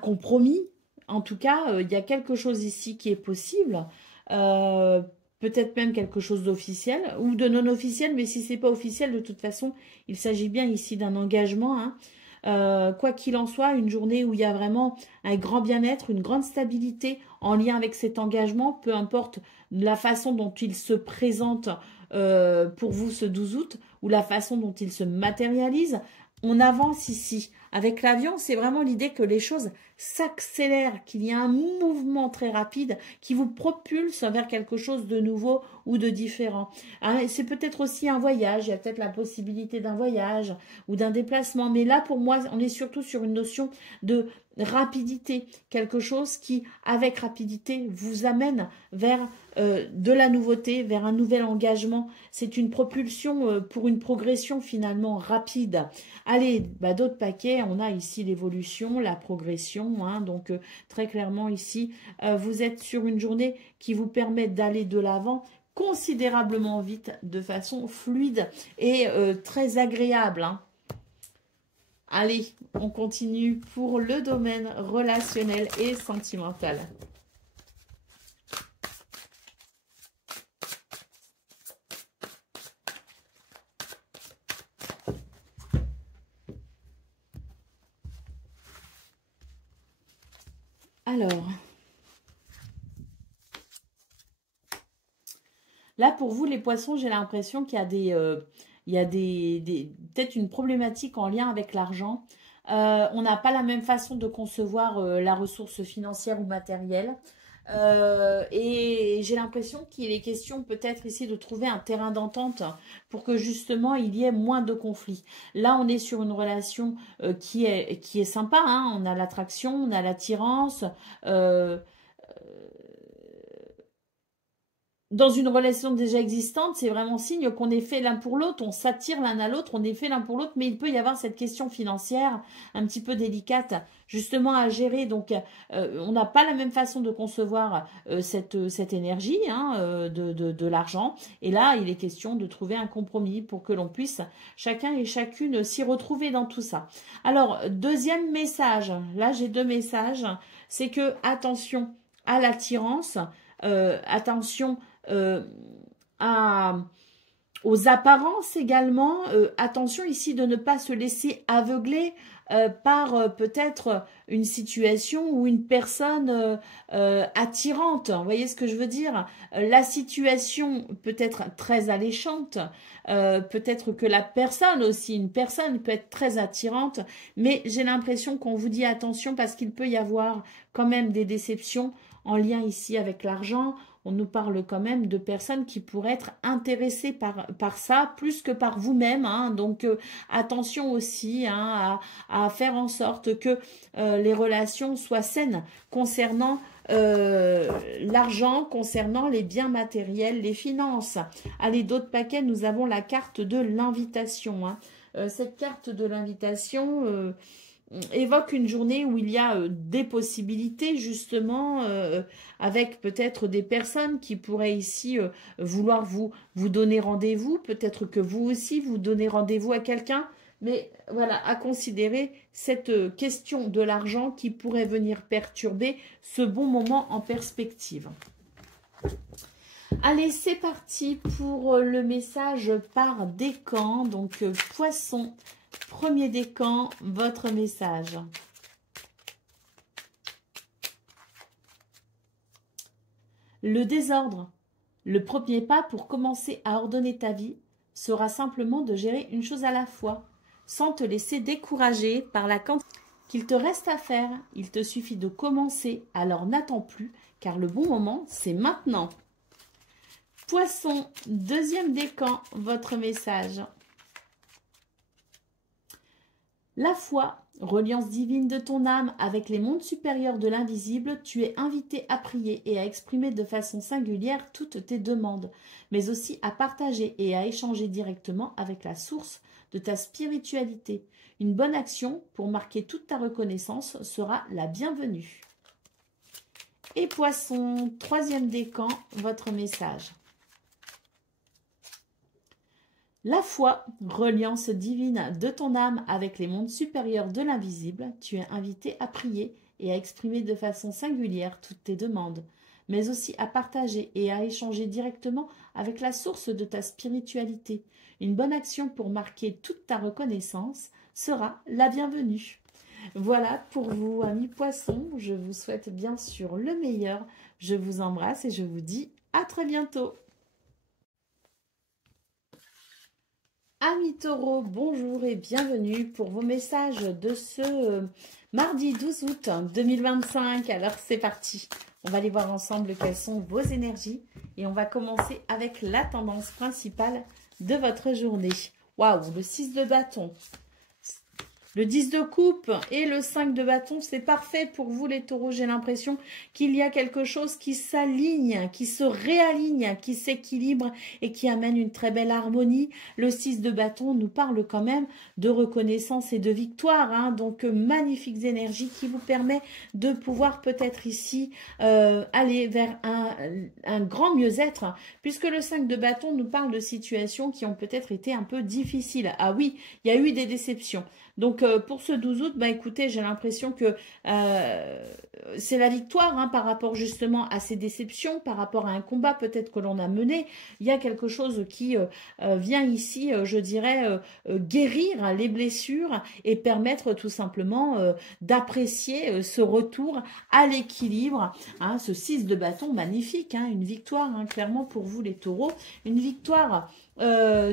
compromis. En tout cas, il y a quelque chose ici qui est possible. Euh, Peut-être même quelque chose d'officiel ou de non officiel, mais si c'est pas officiel, de toute façon, il s'agit bien ici d'un engagement, hein. Quoi qu'il en soit, une journée où il y a vraiment un grand bien-être, une grande stabilité en lien avec cet engagement, peu importe la façon dont il se présente pour vous ce 12 août ou la façon dont il se matérialise. On avance ici. Avec l'avion, c'est vraiment l'idée que les choses s'accélèrent, qu'il y a un mouvement très rapide qui vous propulse vers quelque chose de nouveau ou de différent. Hein, c'est peut-être aussi un voyage, il y a peut-être la possibilité d'un voyage ou d'un déplacement. Mais là, pour moi, on est surtout sur une notion de rapidité, quelque chose qui, avec rapidité, vous amène vers de la nouveauté, vers un nouvel engagement. C'est une propulsion pour une progression finalement rapide. Allez, bah, d'autres paquets, on a ici l'évolution, la progression, hein, donc très clairement ici, vous êtes sur une journée qui vous permet d'aller de l'avant considérablement vite, de façon fluide et très agréable, hein. Allez, on continue pour le domaine relationnel et sentimental. Alors, là pour vous les poissons, j'ai l'impression qu'il y a peut-être une problématique en lien avec l'argent. On n'a pas la même façon de concevoir la ressource financière ou matérielle. Et j'ai l'impression qu'il est question peut-être ici de trouver un terrain d'entente pour que justement il y ait moins de conflits. Là, on est sur une relation qui est sympa, hein. On a l'attraction, on a l'attirance. euh, Dans une relation déjà existante, c'est vraiment signe qu'on est fait l'un pour l'autre, on s'attire l'un à l'autre, on est fait l'un pour l'autre, mais il peut y avoir cette question financière un petit peu délicate justement à gérer. Donc, on n'a pas la même façon de concevoir cette énergie, hein, de l'argent. Et là, il est question de trouver un compromis pour que l'on puisse chacun et chacune s'y retrouver dans tout ça. Alors, deuxième message, là j'ai deux messages, c'est que attention à l'attirance, attention euh, à, aux apparences également. Attention ici de ne pas se laisser aveugler par peut-être une situation ou une personne attirante. Vous voyez ce que je veux dire? La situation peut être très alléchante. Peut-être que la personne aussi, une personne peut être très attirante, mais j'ai l'impression qu'on vous dit attention parce qu'il peut y avoir quand même des déceptions en lien ici avec l'argent. On nous parle quand même de personnes qui pourraient être intéressées par ça, plus que par vous-même, hein. Donc, attention aussi, hein, à faire en sorte que les relations soient saines concernant l'argent, concernant les biens matériels, les finances. Allez, d'autres paquets, nous avons la carte de l'invitation, hein. Cette carte de l'invitation évoque une journée où il y a des possibilités justement avec peut-être des personnes qui pourraient ici vouloir vous donner rendez-vous, peut-être que vous aussi vous donnez rendez-vous à quelqu'un, mais voilà, à considérer cette question de l'argent qui pourrait venir perturber ce bon moment en perspective. Allez, c'est parti pour le message par décan, donc poisson. Premier décan, votre message. Le désordre. Le premier pas pour commencer à ordonner ta vie sera simplement de gérer une chose à la fois, sans te laisser décourager par la quantité qu'il te reste à faire. Il te suffit de commencer, alors n'attends plus, car le bon moment, c'est maintenant. Poisson, deuxième décan, votre message. La foi reliance divine de ton âme avec les mondes supérieurs de l'invisible, tu es invité à prier et à exprimer de façon singulière toutes tes demandes, mais aussi à partager et à échanger directement avec la source de ta spiritualité. Une bonne action pour marquer toute ta reconnaissance sera la bienvenue. Et Poisson, troisième décan, votre message. La foi, reliance divine de ton âme avec les mondes supérieurs de l'invisible, tu es invité à prier et à exprimer de façon singulière toutes tes demandes, mais aussi à partager et à échanger directement avec la source de ta spiritualité. Une bonne action pour marquer toute ta reconnaissance sera la bienvenue. Voilà pour vous, amis poissons. Je vous souhaite bien sûr le meilleur. Je vous embrasse et je vous dis à très bientôt. Amis taureaux, bonjour et bienvenue pour vos messages de ce mardi 12 août 2025. Alors c'est parti, on va aller voir ensemble quelles sont vos énergies et on va commencer avec la tendance principale de votre journée. Waouh, le 6 de bâton, le 10 de coupe et le 5 de bâton, c'est parfait pour vous les taureaux. J'ai l'impression qu'il y a quelque chose qui s'aligne, qui se réaligne, qui s'équilibre et qui amène une très belle harmonie. Le 6 de bâton nous parle quand même de reconnaissance et de victoire. Hein, donc, magnifiques énergies qui vous permet de pouvoir peut-être ici aller vers un grand mieux-être. Puisque le 5 de bâton nous parle de situations qui ont peut-être été un peu difficiles. Ah oui, il y a eu des déceptions. Donc, pour ce 12 août, bah, écoutez, j'ai l'impression que c'est la victoire hein, par rapport justement à ces déceptions, par rapport à un combat peut-être que l'on a mené. Il y a quelque chose qui vient ici, je dirais, guérir les blessures et permettre tout simplement d'apprécier ce retour à l'équilibre. Hein, ce 6 de bâton magnifique, hein, une victoire hein, clairement pour vous les taureaux, une victoire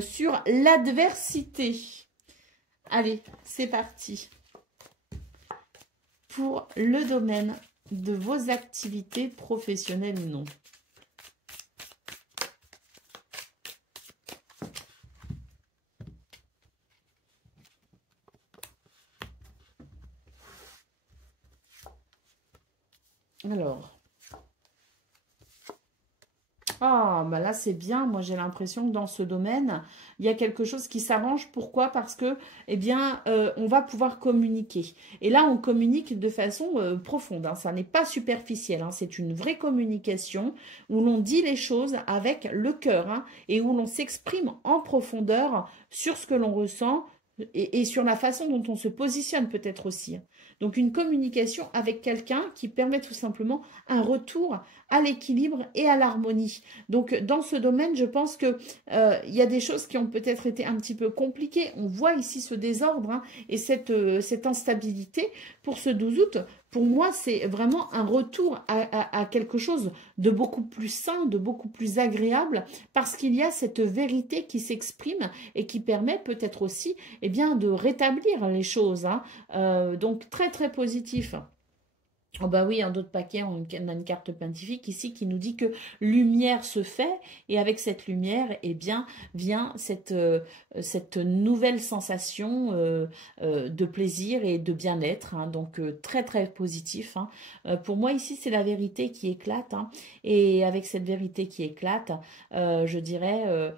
sur l'adversité. Allez, c'est parti. Pour le domaine de vos activités professionnelles ou non. Alors. Ah, bah là, c'est bien. Moi, j'ai l'impression que dans ce domaine, il y a quelque chose qui s'arrange. Pourquoi? Parce que, eh bien, on va pouvoir communiquer. Et là, on communique de façon profonde. Hein. Ça n'est pas superficiel. Hein. C'est une vraie communication où l'on dit les choses avec le cœur hein, et où l'on s'exprime en profondeur sur ce que l'on ressent et sur la façon dont on se positionne peut-être aussi. Hein. Donc, une communication avec quelqu'un qui permet tout simplement un retour à l'équilibre et à l'harmonie. Donc, dans ce domaine, je pense que il y a des choses qui ont peut-être été un petit peu compliquées. On voit ici ce désordre hein, et cette instabilité pour ce 12 août. Pour moi, c'est vraiment un retour à quelque chose de beaucoup plus sain, de beaucoup plus agréable, parce qu'il y a cette vérité qui s'exprime et qui permet peut-être aussi eh bien, de rétablir les choses. Hein. Donc, très, très positif. Oh bah oui, un autre paquet, on a une carte pentifique ici qui nous dit que lumière se fait et avec cette lumière, eh bien, vient cette nouvelle sensation de plaisir et de bien-être. Hein, donc, très, très positif. Hein. Pour moi, ici, c'est la vérité qui éclate. Hein, et avec cette vérité qui éclate, je dirais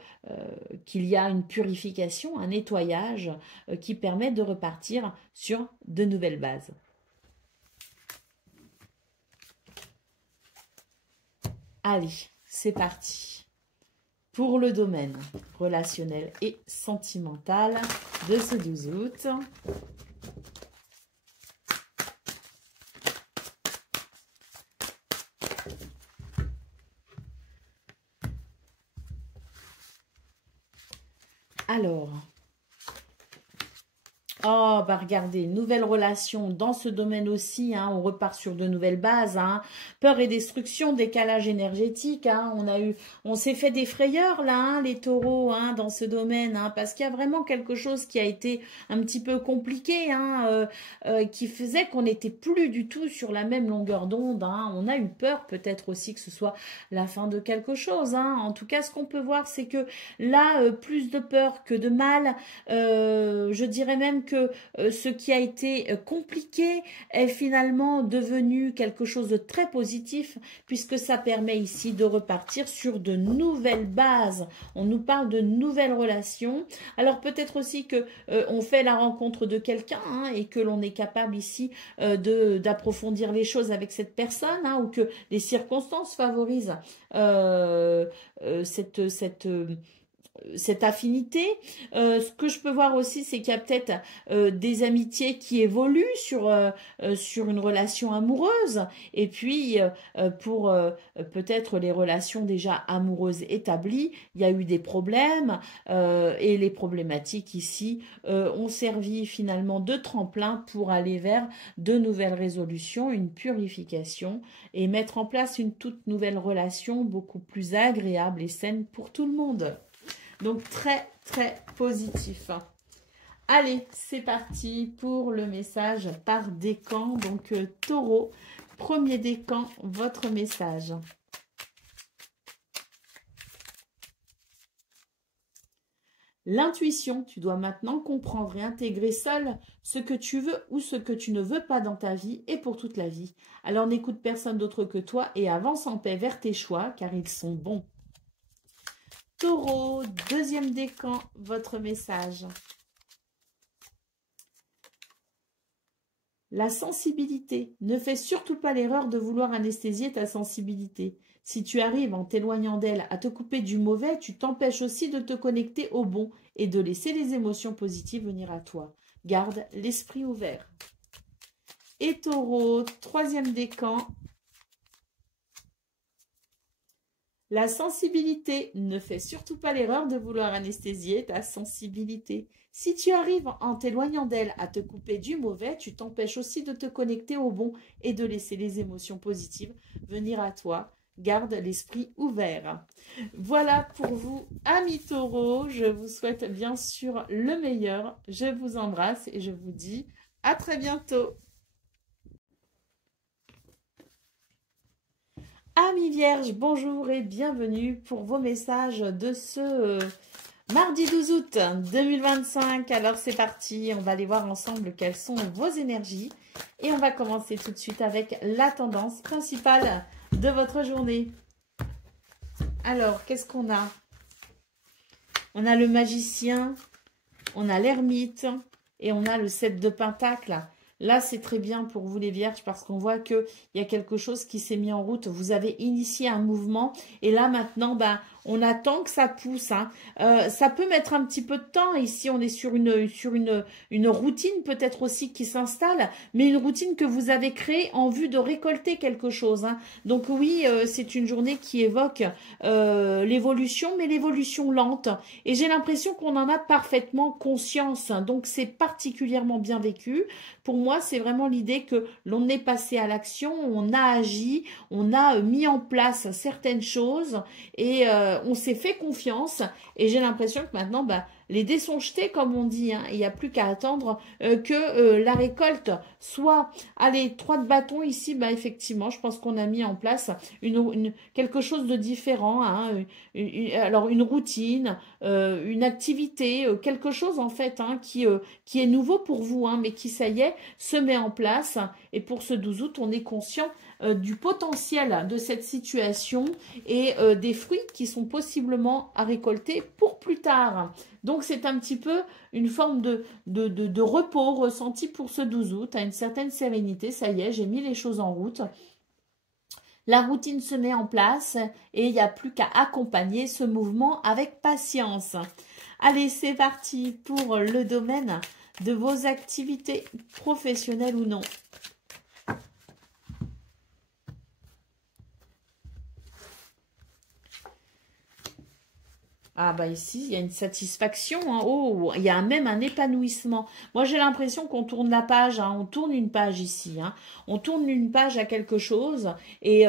qu'il y a une purification, un nettoyage qui permet de repartir sur de nouvelles bases. Allez, c'est parti pour le domaine relationnel et sentimental de ce 12 août. Alors, oh, bah regardez, nouvelle relation dans ce domaine aussi, hein, on repart sur de nouvelles bases, hein, peur et destruction, décalage énergétique, hein, on s'est fait des frayeurs là, hein, les taureaux, hein, dans ce domaine, hein, parce qu'il y a vraiment quelque chose qui a été un petit peu compliqué, hein, qui faisait qu'on n'était plus du tout sur la même longueur d'onde, hein, on a eu peur peut-être aussi que ce soit la fin de quelque chose, hein, en tout cas ce qu'on peut voir c'est que là, plus de peur que de mal, je dirais même que que ce qui a été compliqué est finalement devenu quelque chose de très positif, puisque ça permet ici de repartir sur de nouvelles bases. On nous parle de nouvelles relations. Alors peut-être aussi que on fait la rencontre de quelqu'un, hein, et que l'on est capable ici d'approfondir les choses avec cette personne, hein, ou que les circonstances favorisent cette affinité. Ce que je peux voir aussi, c'est qu'il y a peut-être des amitiés qui évoluent sur une relation amoureuse. Et puis, pour peut-être les relations déjà amoureuses établies, il y a eu des problèmes. Et les problématiques ici ont servi finalement de tremplin pour aller vers de nouvelles résolutions, une purification et mettre en place une toute nouvelle relation beaucoup plus agréable et saine pour tout le monde. Donc, très, très positif. Allez, c'est parti pour le message par décan. Donc, taureau, premier décan, votre message. L'intuition, tu dois maintenant comprendre et intégrer seul ce que tu veux ou ce que tu ne veux pas dans ta vie et pour toute la vie. Alors, n'écoute personne d'autre que toi et avance en paix vers tes choix car ils sont bons. Taureau, deuxième décan, votre message. La sensibilité. Ne fais surtout pas l'erreur de vouloir anesthésier ta sensibilité. Si tu arrives en t'éloignant d'elle à te couper du mauvais, tu t'empêches aussi de te connecter au bon et de laisser les émotions positives venir à toi. Garde l'esprit ouvert. Et Taureau, troisième décan. La sensibilité. Ne fais surtout pas l'erreur de vouloir anesthésier ta sensibilité. Si tu arrives en t'éloignant d'elle à te couper du mauvais, tu t'empêches aussi de te connecter au bon et de laisser les émotions positives venir à toi. Garde l'esprit ouvert. Voilà pour vous, amis taureaux. Je vous souhaite bien sûr le meilleur. Je vous embrasse et je vous dis à très bientôt. Amis vierges, bonjour et bienvenue pour vos messages de ce mardi 12 août 2025. Alors c'est parti, on va aller voir ensemble quelles sont vos énergies. Et on va commencer tout de suite avec la tendance principale de votre journée. Alors, qu'est-ce qu'on a? On a le magicien, on a l'ermite et on a le 7 de pentacles. Là, c'est très bien pour vous les vierges parce qu'on voit qu'il y a quelque chose qui s'est mis en route. Vous avez initié un mouvement et là, maintenant, on attend que ça pousse. Hein. Ça peut mettre un petit peu de temps. Ici, on est sur une routine peut-être aussi qui s'installe, mais une routine que vous avez créée en vue de récolter quelque chose. Hein. Donc oui, c'est une journée qui évoque l'évolution, mais l'évolution lente. Et j'ai l'impression qu'on en a parfaitement conscience. Donc c'est particulièrement bien vécu. Pour moi, c'est vraiment l'idée que l'on est passé à l'action, on a agi, on a mis en place certaines choses et on s'est fait confiance. Et j'ai l'impression que maintenant, les dés sont jetés, comme on dit. Hein. Il n'y a plus qu'à attendre que la récolte soit... Allez, 3 de bâton ici, effectivement, je pense qu'on a mis en place quelque chose de différent. Hein. Alors, une routine, une activité, quelque chose en fait qui est nouveau pour vous, hein, mais qui, ça y est, se met en place. Et pour ce 12 août, on est conscient du potentiel de cette situation et des fruits qui sont possiblement à récolter pour plus tard. Donc, c'est un petit peu une forme de repos ressenti pour ce 12 août, à une certaine sérénité. Ça y est, j'ai mis les choses en route. La routine se met en place et il n'y a plus qu'à accompagner ce mouvement avec patience. Allez, c'est parti pour le domaine de vos activités professionnelles ou non. Ah ici, il y a une satisfaction, hein. Oh, il y a même un épanouissement. Moi, j'ai l'impression qu'on tourne la page, hein. On tourne une page ici, hein. On tourne une page à quelque chose et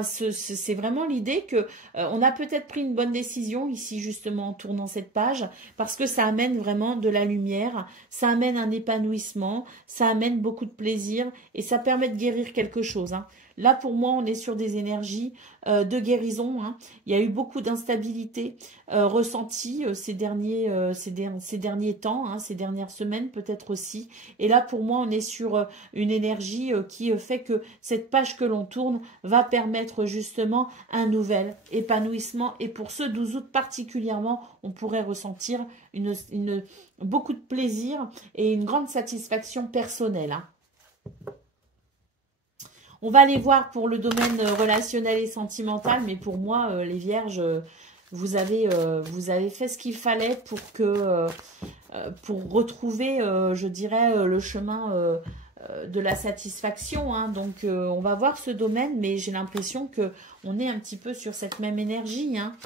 c'est vraiment l'idée que on a peut-être pris une bonne décision ici, justement, en tournant cette page parce que ça amène vraiment de la lumière, ça amène un épanouissement, ça amène beaucoup de plaisir et ça permet de guérir quelque chose, hein. Là, pour moi, on est sur des énergies de guérison. Hein. Il y a eu beaucoup d'instabilité. ressenti ces derniers temps, hein, ces dernières semaines peut-être aussi. Et là, pour moi, on est sur une énergie qui fait que cette page que l'on tourne va permettre justement un nouvel épanouissement. Et pour ce 12 août particulièrement, on pourrait ressentir beaucoup de plaisir et une grande satisfaction personnelle, hein. On va aller voir pour le domaine relationnel et sentimental, mais pour moi, les vierges, vous avez fait ce qu'il fallait pour retrouver, je dirais, le chemin de la satisfaction, hein. Donc, on va voir ce domaine, mais j'ai l'impression qu'on est un petit peu sur cette même énergie, hein.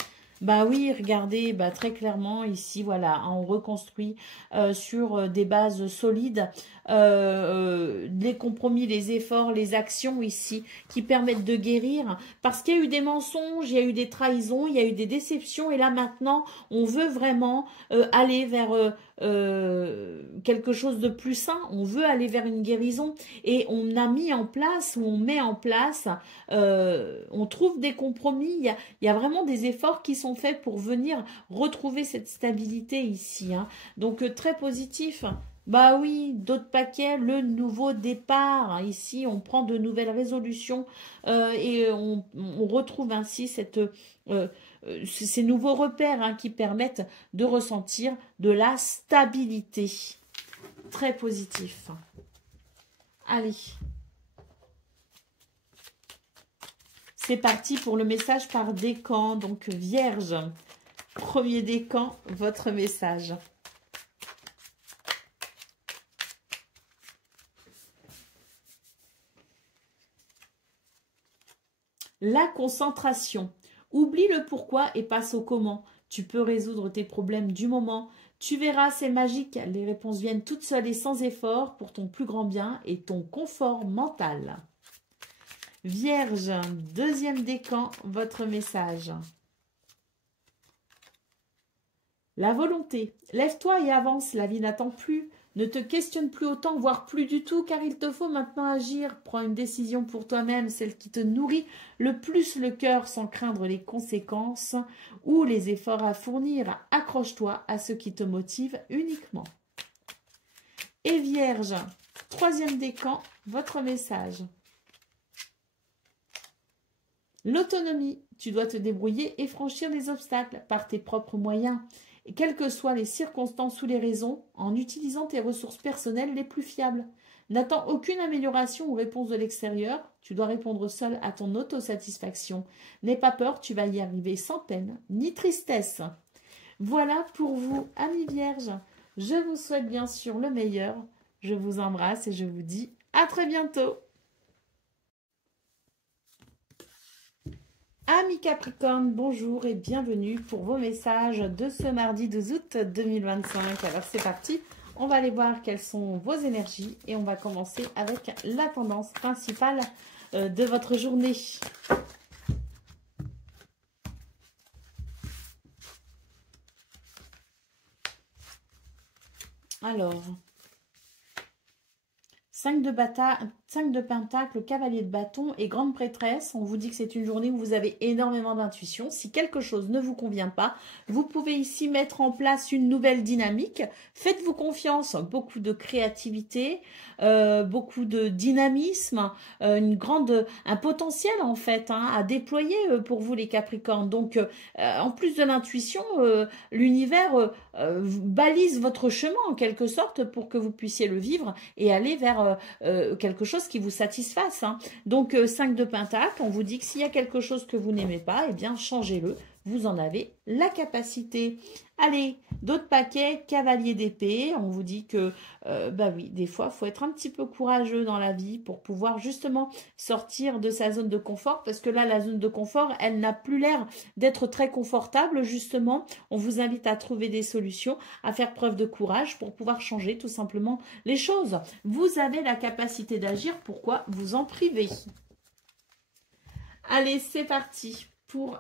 Bah oui, regardez, bah très clairement ici, voilà, hein, on reconstruit sur des bases solides les compromis, les efforts, les actions ici qui permettent de guérir. Parce qu'il y a eu des mensonges, il y a eu des trahisons, il y a eu des déceptions. Et là maintenant, on veut vraiment aller vers quelque chose de plus sain. On veut aller vers une guérison. Et on a mis en place, ou on met en place, on trouve des compromis. Il y a vraiment des efforts qui sont faits pour venir retrouver cette stabilité ici, hein. Donc très positif. Bah oui, d'autres paquets, le nouveau départ. Ici, on prend de nouvelles résolutions et on retrouve ainsi ces nouveaux repères, hein, qui permettent de ressentir de la stabilité. Très positif. Allez. C'est parti pour le message par décan. Donc, Vierge, premier décan, votre message. La concentration. Oublie le pourquoi et passe au comment. Tu peux résoudre tes problèmes du moment. Tu verras, c'est magique. Les réponses viennent toutes seules et sans effort pour ton plus grand bien et ton confort mental. Vierge, deuxième décan, votre message. La volonté. Lève-toi et avance, la vie n'attend plus. Ne te questionne plus autant, voire plus du tout, car il te faut maintenant agir. Prends une décision pour toi-même, celle qui te nourrit le plus le cœur sans craindre les conséquences ou les efforts à fournir. Accroche-toi à ce qui te motive uniquement. Et Vierge, troisième décan, votre message. L'autonomie. Tu dois te débrouiller et franchir les obstacles par tes propres moyens. Et quelles que soient les circonstances ou les raisons, en utilisant tes ressources personnelles les plus fiables. N'attends aucune amélioration ou réponse de l'extérieur, tu dois répondre seul à ton autosatisfaction. N'aie pas peur, tu vas y arriver sans peine ni tristesse. Voilà pour vous, amis vierges. Je vous souhaite bien sûr le meilleur. Je vous embrasse et je vous dis à très bientôt. Amis Capricorne, bonjour et bienvenue pour vos messages de ce mardi 12 août 2025. Alors c'est parti, on va aller voir quelles sont vos énergies et on va commencer avec la tendance principale de votre journée. Alors, 5 de Pentacle, Cavalier de bâton et Grande Prêtresse. On vous dit que c'est une journée où vous avez énormément d'intuition. Si quelque chose ne vous convient pas, vous pouvez ici mettre en place une nouvelle dynamique. Faites-vous confiance, beaucoup de créativité, beaucoup de dynamisme, un potentiel en fait, hein, à déployer pour vous les Capricornes. Donc, en plus de l'intuition, l'univers balise votre chemin en quelque sorte pour que vous puissiez le vivre et aller vers quelque chose qui vous satisfasse, hein. Donc 5 de Pentacle, on vous dit que s'il y a quelque chose que vous n'aimez pas, eh bien changez-le, vous en avez la capacité. Allez, d'autres paquets, Cavalier d'épée, on vous dit que, bah oui, des fois, il faut être un petit peu courageux dans la vie pour pouvoir justement sortir de sa zone de confort, parce que là, la zone de confort, elle n'a plus l'air d'être très confortable, justement. On vous invite à trouver des solutions, à faire preuve de courage pour pouvoir changer tout simplement les choses. Vous avez la capacité d'agir, pourquoi vous en priver? Allez, c'est parti pour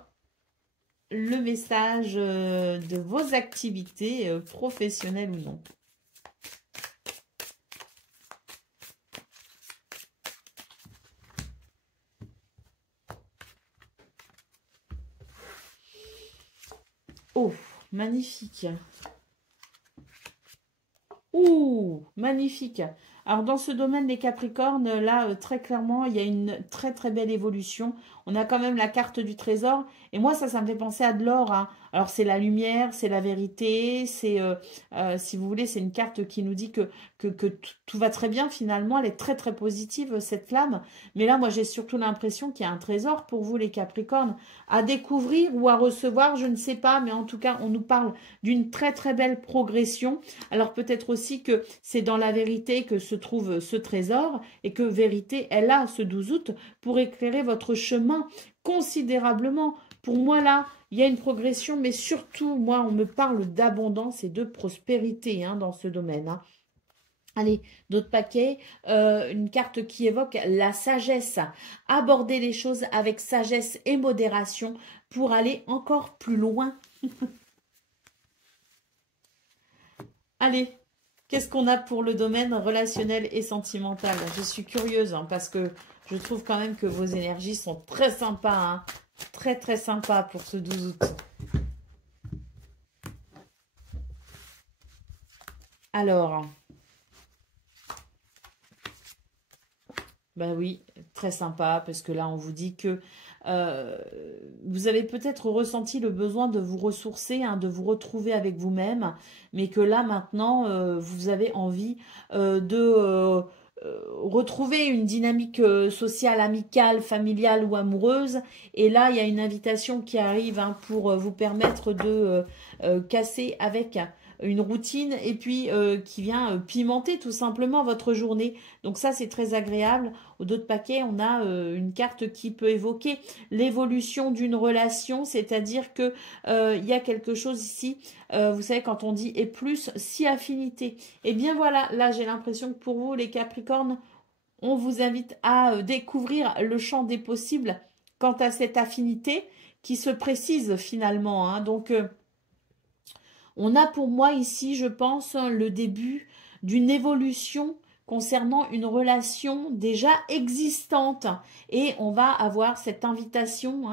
le message de vos activités professionnelles ou non. Oh, magnifique. Ouh, magnifique. Alors, dans ce domaine des Capricornes, là, très clairement, il y a une très, très belle évolution. On a quand même la carte du trésor. Et moi, ça me fait penser à de l'or, hein. Alors, c'est la lumière, c'est la vérité. Si vous voulez, c'est une carte qui nous dit que tout va très bien, finalement. Elle est très, très positive, cette flamme. Mais là, moi, j'ai surtout l'impression qu'il y a un trésor pour vous, les Capricornes, à découvrir ou à recevoir, je ne sais pas. Mais en tout cas, on nous parle d'une très, très belle progression. Alors peut-être aussi que c'est dans la vérité que se trouve ce trésor et que vérité est là ce 12 août pour éclairer votre chemin considérablement. Pour moi là, il y a une progression, mais surtout, moi, on me parle d'abondance et de prospérité hein, dans ce domaine. Hein. Allez, d'autres paquets, une carte qui évoque la sagesse. Aborder les choses avec sagesse et modération pour aller encore plus loin. Allez, qu'est-ce qu'on a pour le domaine relationnel et sentimental? Je suis curieuse hein, parce que je trouve quand même que vos énergies sont très sympas. Hein, très, très sympas pour ce 12 août. Alors, ben oui, très sympa parce que là, on vous dit que vous avez peut-être ressenti le besoin de vous ressourcer, hein, de vous retrouver avec vous-même, mais que là, maintenant, vous avez envie de retrouver une dynamique sociale, amicale, familiale ou amoureuse. Et là, il y a une invitation qui arrive hein, pour vous permettre de casser avec une routine et puis qui vient pimenter tout simplement votre journée. Donc ça, c'est très agréable. Au dos de paquet, on a une carte qui peut évoquer l'évolution d'une relation, c'est-à-dire que il y a quelque chose ici, vous savez, quand on dit et plus, si affinité. Et bien voilà, là, j'ai l'impression que pour vous, les Capricornes, on vous invite à découvrir le champ des possibles quant à cette affinité qui se précise finalement. Hein. Donc, on a pour moi ici, je pense, le début d'une évolution concernant une relation déjà existante. Et on va avoir cette invitation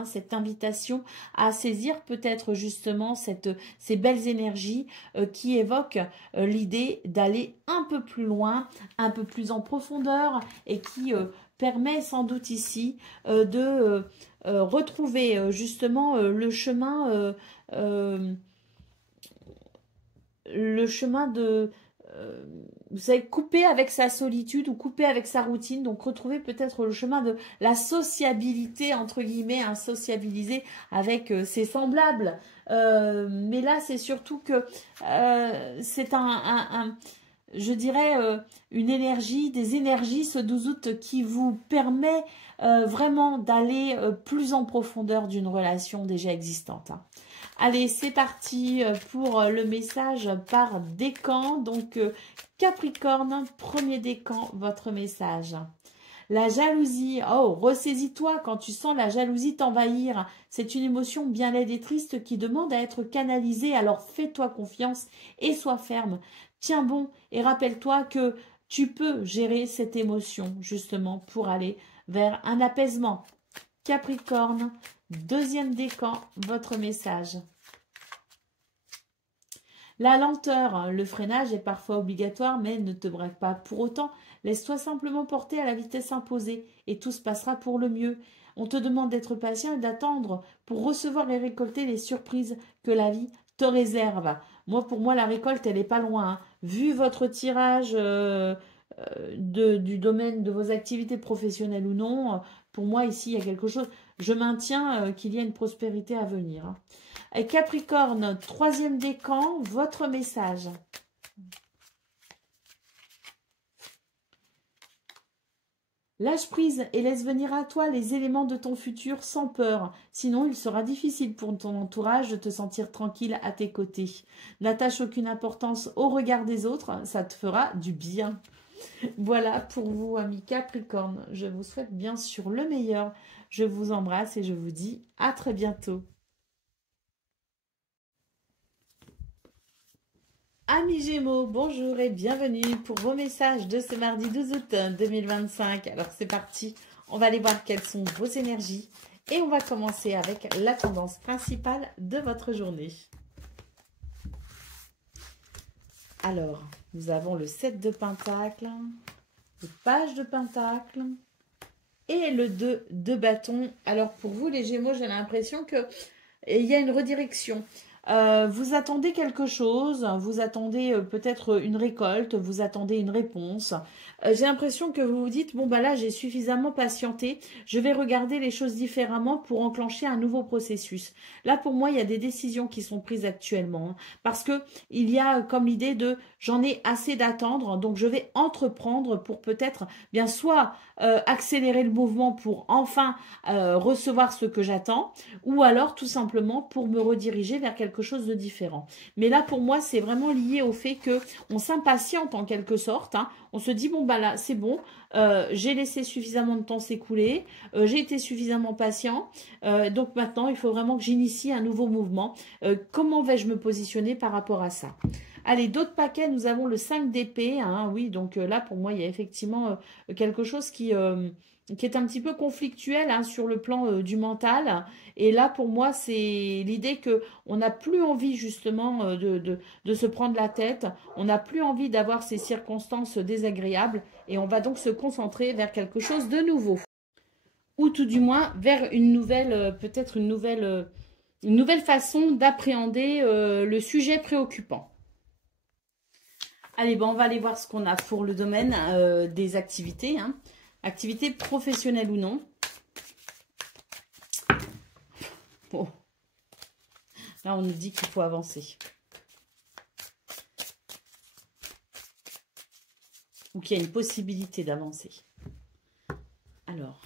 à saisir peut-être justement ces belles énergies qui évoquent l'idée d'aller un peu plus loin, un peu plus en profondeur et qui permet sans doute ici de retrouver justement le chemin de, vous savez, couper avec sa solitude ou couper avec sa routine, donc retrouver peut-être le chemin de la sociabilité, entre guillemets, hein, sociabiliser avec ses semblables. Mais là, c'est surtout que c'est je dirais, une énergie, des énergies, ce 12 août, qui vous permet vraiment d'aller plus en profondeur d'une relation déjà existante. Hein. Allez, c'est parti pour le message par décan. Donc, Capricorne, premier décan, votre message. La jalousie, oh, ressaisis-toi quand tu sens la jalousie t'envahir. C'est une émotion bien laide et triste qui demande à être canalisée, alors fais-toi confiance et sois ferme. Tiens bon et rappelle-toi que tu peux gérer cette émotion, justement, pour aller vers un apaisement. Capricorne, deuxième décan, votre message. La lenteur, le freinage est parfois obligatoire, mais ne te braque pas pour autant. Laisse-toi simplement porter à la vitesse imposée et tout se passera pour le mieux. On te demande d'être patient et d'attendre pour recevoir et récolter les surprises que la vie te réserve. Pour moi, la récolte, elle n'est pas loin. Hein. Vu votre tirage du domaine de vos activités professionnelles ou non, pour moi, ici, il y a quelque chose. Je maintiens qu'il y a une prospérité à venir. Hein. Et Capricorne, troisième décan, votre message. Lâche prise et laisse venir à toi les éléments de ton futur sans peur. Sinon, il sera difficile pour ton entourage de te sentir tranquille à tes côtés. N'attache aucune importance au regard des autres, ça te fera du bien. Voilà pour vous, amis Capricorne. Je vous souhaite bien sûr le meilleur. Je vous embrasse et je vous dis à très bientôt. Amis Gémeaux, bonjour et bienvenue pour vos messages de ce mardi 12 août 2025. Alors c'est parti, on va aller voir quelles sont vos énergies et on va commencer avec la tendance principale de votre journée. Alors, nous avons le 7 de Pentacle, le page de Pentacle et le 2 de bâton. Alors, pour vous, les Gémeaux, j'ai l'impression qu'il y a une redirection. Vous attendez quelque chose, vous attendez peut-être une récolte, vous attendez une réponse. J'ai l'impression que vous vous dites, bon bah là j'ai suffisamment patienté, je vais regarder les choses différemment pour enclencher un nouveau processus. Là pour moi il y a des décisions qui sont prises actuellement, hein, parce que il y a comme l'idée de j'en ai assez d'attendre, donc je vais entreprendre pour peut-être bien soit accélérer le mouvement pour enfin recevoir ce que j'attends, ou alors tout simplement pour me rediriger vers quelque chose de différent. Mais là pour moi c'est vraiment lié au fait que on s'impatiente en quelque sorte, hein. On se dit bon bah là c'est bon, j'ai laissé suffisamment de temps s'écouler, j'ai été suffisamment patient, donc maintenant il faut vraiment que j'initie un nouveau mouvement. Comment vais-je me positionner par rapport à ça? Allez, d'autres paquets, nous avons le 5 d'épée, hein, oui, donc là pour moi il y a effectivement quelque chose qui est un petit peu conflictuel, hein, sur le plan du mental. Et là, pour moi, c'est l'idée que on n'a plus envie justement de se prendre la tête. On n'a plus envie d'avoir ces circonstances désagréables. Et on va donc se concentrer vers quelque chose de nouveau. Ou tout du moins vers une nouvelle, peut-être une nouvelle façon d'appréhender le sujet préoccupant. Allez, bon, on va aller voir ce qu'on a pour le domaine des activités, hein. Activité professionnelle ou non. Bon. Là, on nous dit qu'il faut avancer. Ou qu'il y a une possibilité d'avancer. Alors.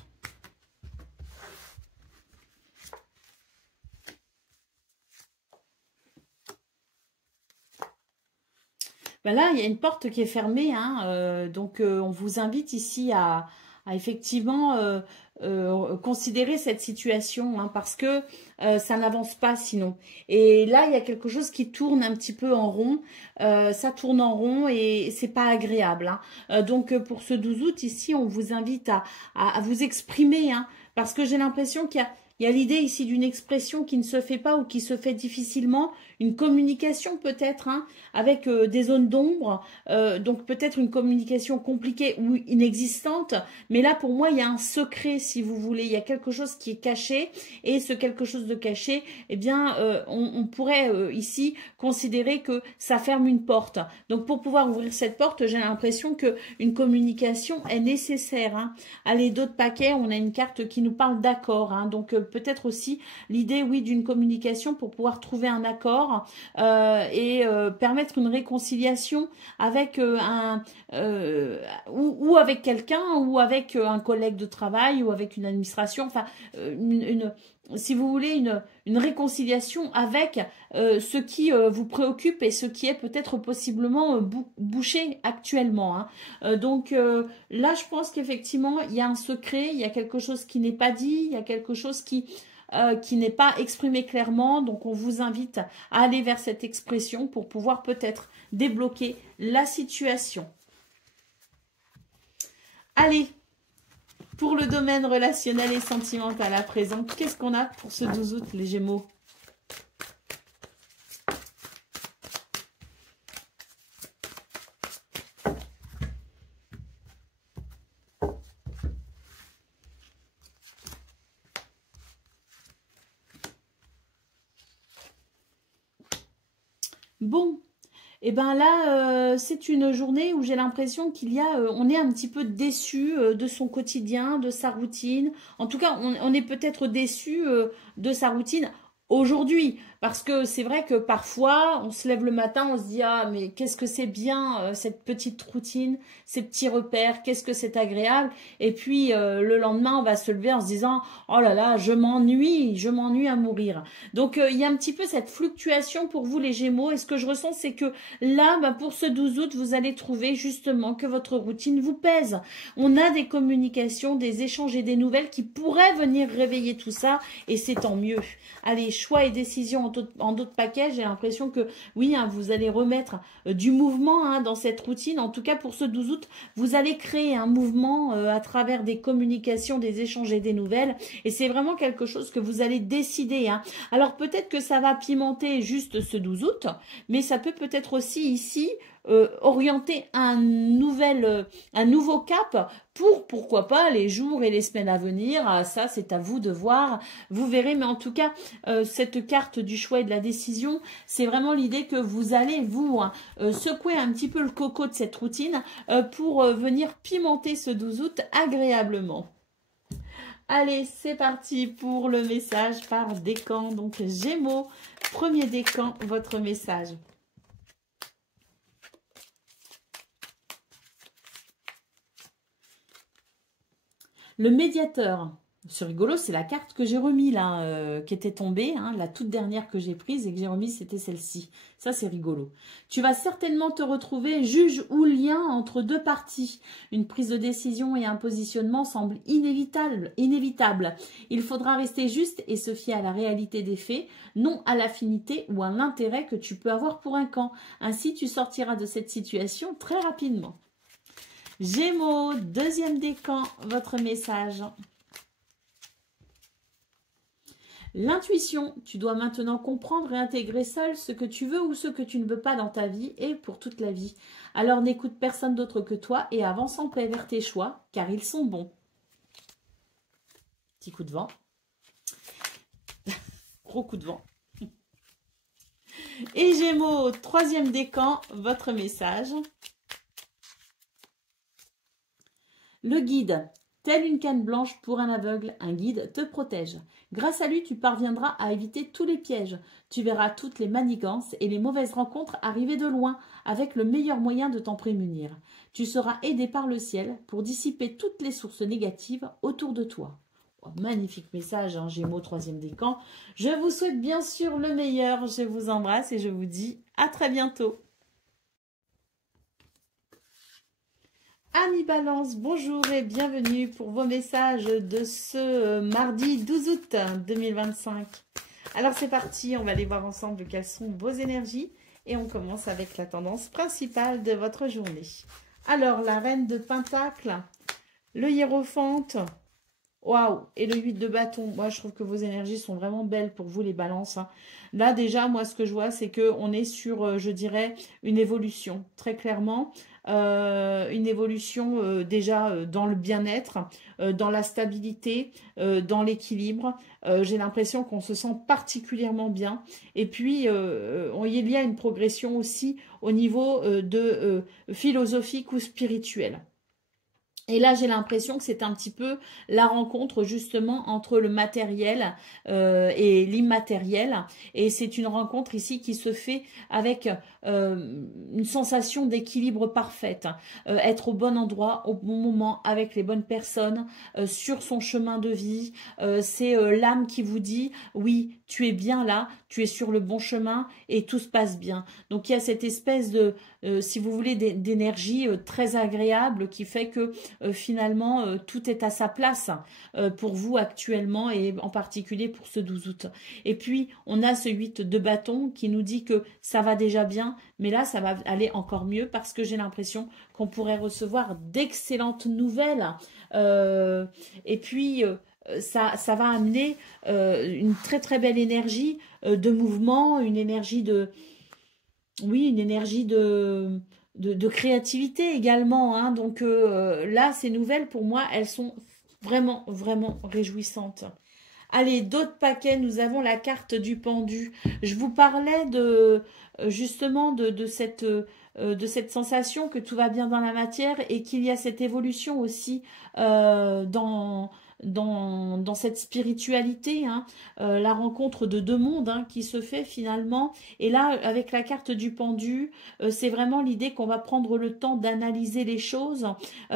Ben là, il y a une porte qui est fermée, hein, donc on vous invite ici à effectivement considérer cette situation, hein, parce que ça n'avance pas sinon. Et là, il y a quelque chose qui tourne un petit peu en rond, ça tourne en rond et c'est pas agréable, hein. Donc pour ce 12 août, ici, on vous invite à vous exprimer, hein, parce que j'ai l'impression qu'il y a l'idée ici d'une expression qui ne se fait pas ou qui se fait difficilement, une communication peut-être, hein, avec des zones d'ombre, donc peut-être une communication compliquée ou inexistante, mais là pour moi il y a un secret si vous voulez, il y a quelque chose qui est caché et ce quelque chose de caché, eh bien on pourrait ici considérer que ça ferme une porte. Donc pour pouvoir ouvrir cette porte, j'ai l'impression que une communication est nécessaire, hein. Allez, d'autres paquets, on a une carte qui nous parle d'accord, hein, donc peut-être aussi l'idée, oui, d'une communication pour pouvoir trouver un accord et permettre une réconciliation avec ou avec quelqu'un ou avec un collègue de travail ou avec une administration, enfin si vous voulez une réconciliation avec ce qui vous préoccupe et ce qui est peut-être possiblement bouché actuellement, hein. Donc là je pense qu'effectivement il y a un secret, il y a quelque chose qui n'est pas dit, il y a quelque chose qui n'est pas exprimé clairement, donc on vous invite à aller vers cette expression pour pouvoir peut-être débloquer la situation. Allez, pour le domaine relationnel et sentimental à présent, qu'est-ce qu'on a pour ce 12 août, les Gémeaux? Bon, et ben là, c'est une journée où j'ai l'impression qu'il y a, on est un petit peu déçu de son quotidien, de sa routine. En tout cas, on est peut-être déçu de sa routine aujourd'hui. Parce que c'est vrai que parfois, on se lève le matin, on se dit « Ah, mais qu'est-ce que c'est bien cette petite routine, ces petits repères, qu'est-ce que c'est agréable ?» Et puis, le lendemain, on va se lever en se disant « Oh là là, je m'ennuie à mourir. » Donc, il y a un petit peu cette fluctuation pour vous, les Gémeaux. Et ce que je ressens, c'est que là, bah, pour ce 12 août, vous allez trouver justement que votre routine vous pèse. On a des communications, des échanges et des nouvelles qui pourraient venir réveiller tout ça. Et c'est tant mieux. Allez, choix et décisions en d'autres paquets, j'ai l'impression que oui, hein, vous allez remettre du mouvement, hein, dans cette routine. En tout cas, pour ce 12 août, vous allez créer un mouvement à travers des communications, des échanges et des nouvelles. Et c'est vraiment quelque chose que vous allez décider, hein. Alors peut-être que ça va pimenter juste ce 12 août, mais ça peut être aussi ici orienter un nouveau cap pour, pourquoi pas, les jours et les semaines à venir. Ah, ça, c'est à vous de voir. Vous verrez, mais en tout cas, cette carte du choix et de la décision, c'est vraiment l'idée que vous allez, vous, hein, secouer un petit peu le coco de cette routine pour venir pimenter ce 12 août agréablement. Allez, c'est parti pour le message par décan. Donc, Gémeaux, premier décan, votre message. Le médiateur. C'est rigolo, c'est la carte que j'ai remis là, qui était tombée. Hein, la toute dernière que j'ai prise et que j'ai remise, c'était celle-ci. Ça, c'est rigolo. Tu vas certainement te retrouver juge ou lien entre deux parties. Une prise de décision et un positionnement semblent inévitables. Il faudra rester juste et se fier à la réalité des faits, non à l'affinité ou à l'intérêt que tu peux avoir pour un camp. Ainsi, tu sortiras de cette situation très rapidement. Gémeaux, deuxième décan, votre message. L'intuition, tu dois maintenant comprendre et intégrer seul ce que tu veux ou ce que tu ne veux pas dans ta vie et pour toute la vie. Alors n'écoute personne d'autre que toi et avance en paix vers tes choix, car ils sont bons. Petit coup de vent. Gros coup de vent. Et Gémeaux, troisième décan, votre message. Le guide. Telle une canne blanche pour un aveugle, un guide te protège. Grâce à lui, tu parviendras à éviter tous les pièges. Tu verras toutes les manigances et les mauvaises rencontres arriver de loin, avec le meilleur moyen de t'en prémunir. Tu seras aidé par le ciel pour dissiper toutes les sources négatives autour de toi. Oh, magnifique message, hein, Gémeaux, troisième décan. Je vous souhaite bien sûr le meilleur. Je vous embrasse et je vous dis à très bientôt. Amis Balance, bonjour et bienvenue pour vos messages de ce mardi 12 août 2025. Alors c'est parti, on va aller voir ensemble quelles sont vos énergies et on commence avec la tendance principale de votre journée. Alors la reine de Pentacle, le hiérophante, waouh, et le 8 de bâton. Moi je trouve que vos énergies sont vraiment belles pour vous les balances. Hein. Là déjà, moi ce que je vois c'est qu'on est sur, je dirais, une évolution, très clairement. Une évolution déjà dans le bien-être, dans la stabilité, dans l'équilibre. J'ai l'impression qu'on se sent particulièrement bien. Et puis, il y a une progression aussi au niveau philosophique ou spirituel. Et là, j'ai l'impression que c'est un petit peu la rencontre justement entre le matériel et l'immatériel. Et c'est une rencontre ici qui se fait avec une sensation d'équilibre parfaite. Être au bon endroit, au bon moment, avec les bonnes personnes, sur son chemin de vie. C'est l'âme qui vous dit, oui, tu es bien là, tu es sur le bon chemin et tout se passe bien. Donc, il y a cette espèce de, si vous voulez, d'énergie très agréable qui fait que finalement, tout est à sa place pour vous actuellement et en particulier pour ce 12 août. Et puis, on a ce 8 de bâton qui nous dit que ça va déjà bien, mais là, ça va aller encore mieux parce que j'ai l'impression qu'on pourrait recevoir d'excellentes nouvelles. Et puis, ça va amener une très très belle énergie de mouvement, une énergie de... Oui, une énergie de créativité également. Hein. Donc là, ces nouvelles, pour moi, elles sont vraiment, vraiment réjouissantes. Allez, d'autres paquets, nous avons la carte du pendu. Je vous parlais justement de cette sensation que tout va bien dans la matière et qu'il y a cette évolution aussi dans cette spiritualité, hein, la rencontre de deux mondes hein, qui se fait finalement. Et là, avec la carte du pendu, c'est vraiment l'idée qu'on va prendre le temps d'analyser les choses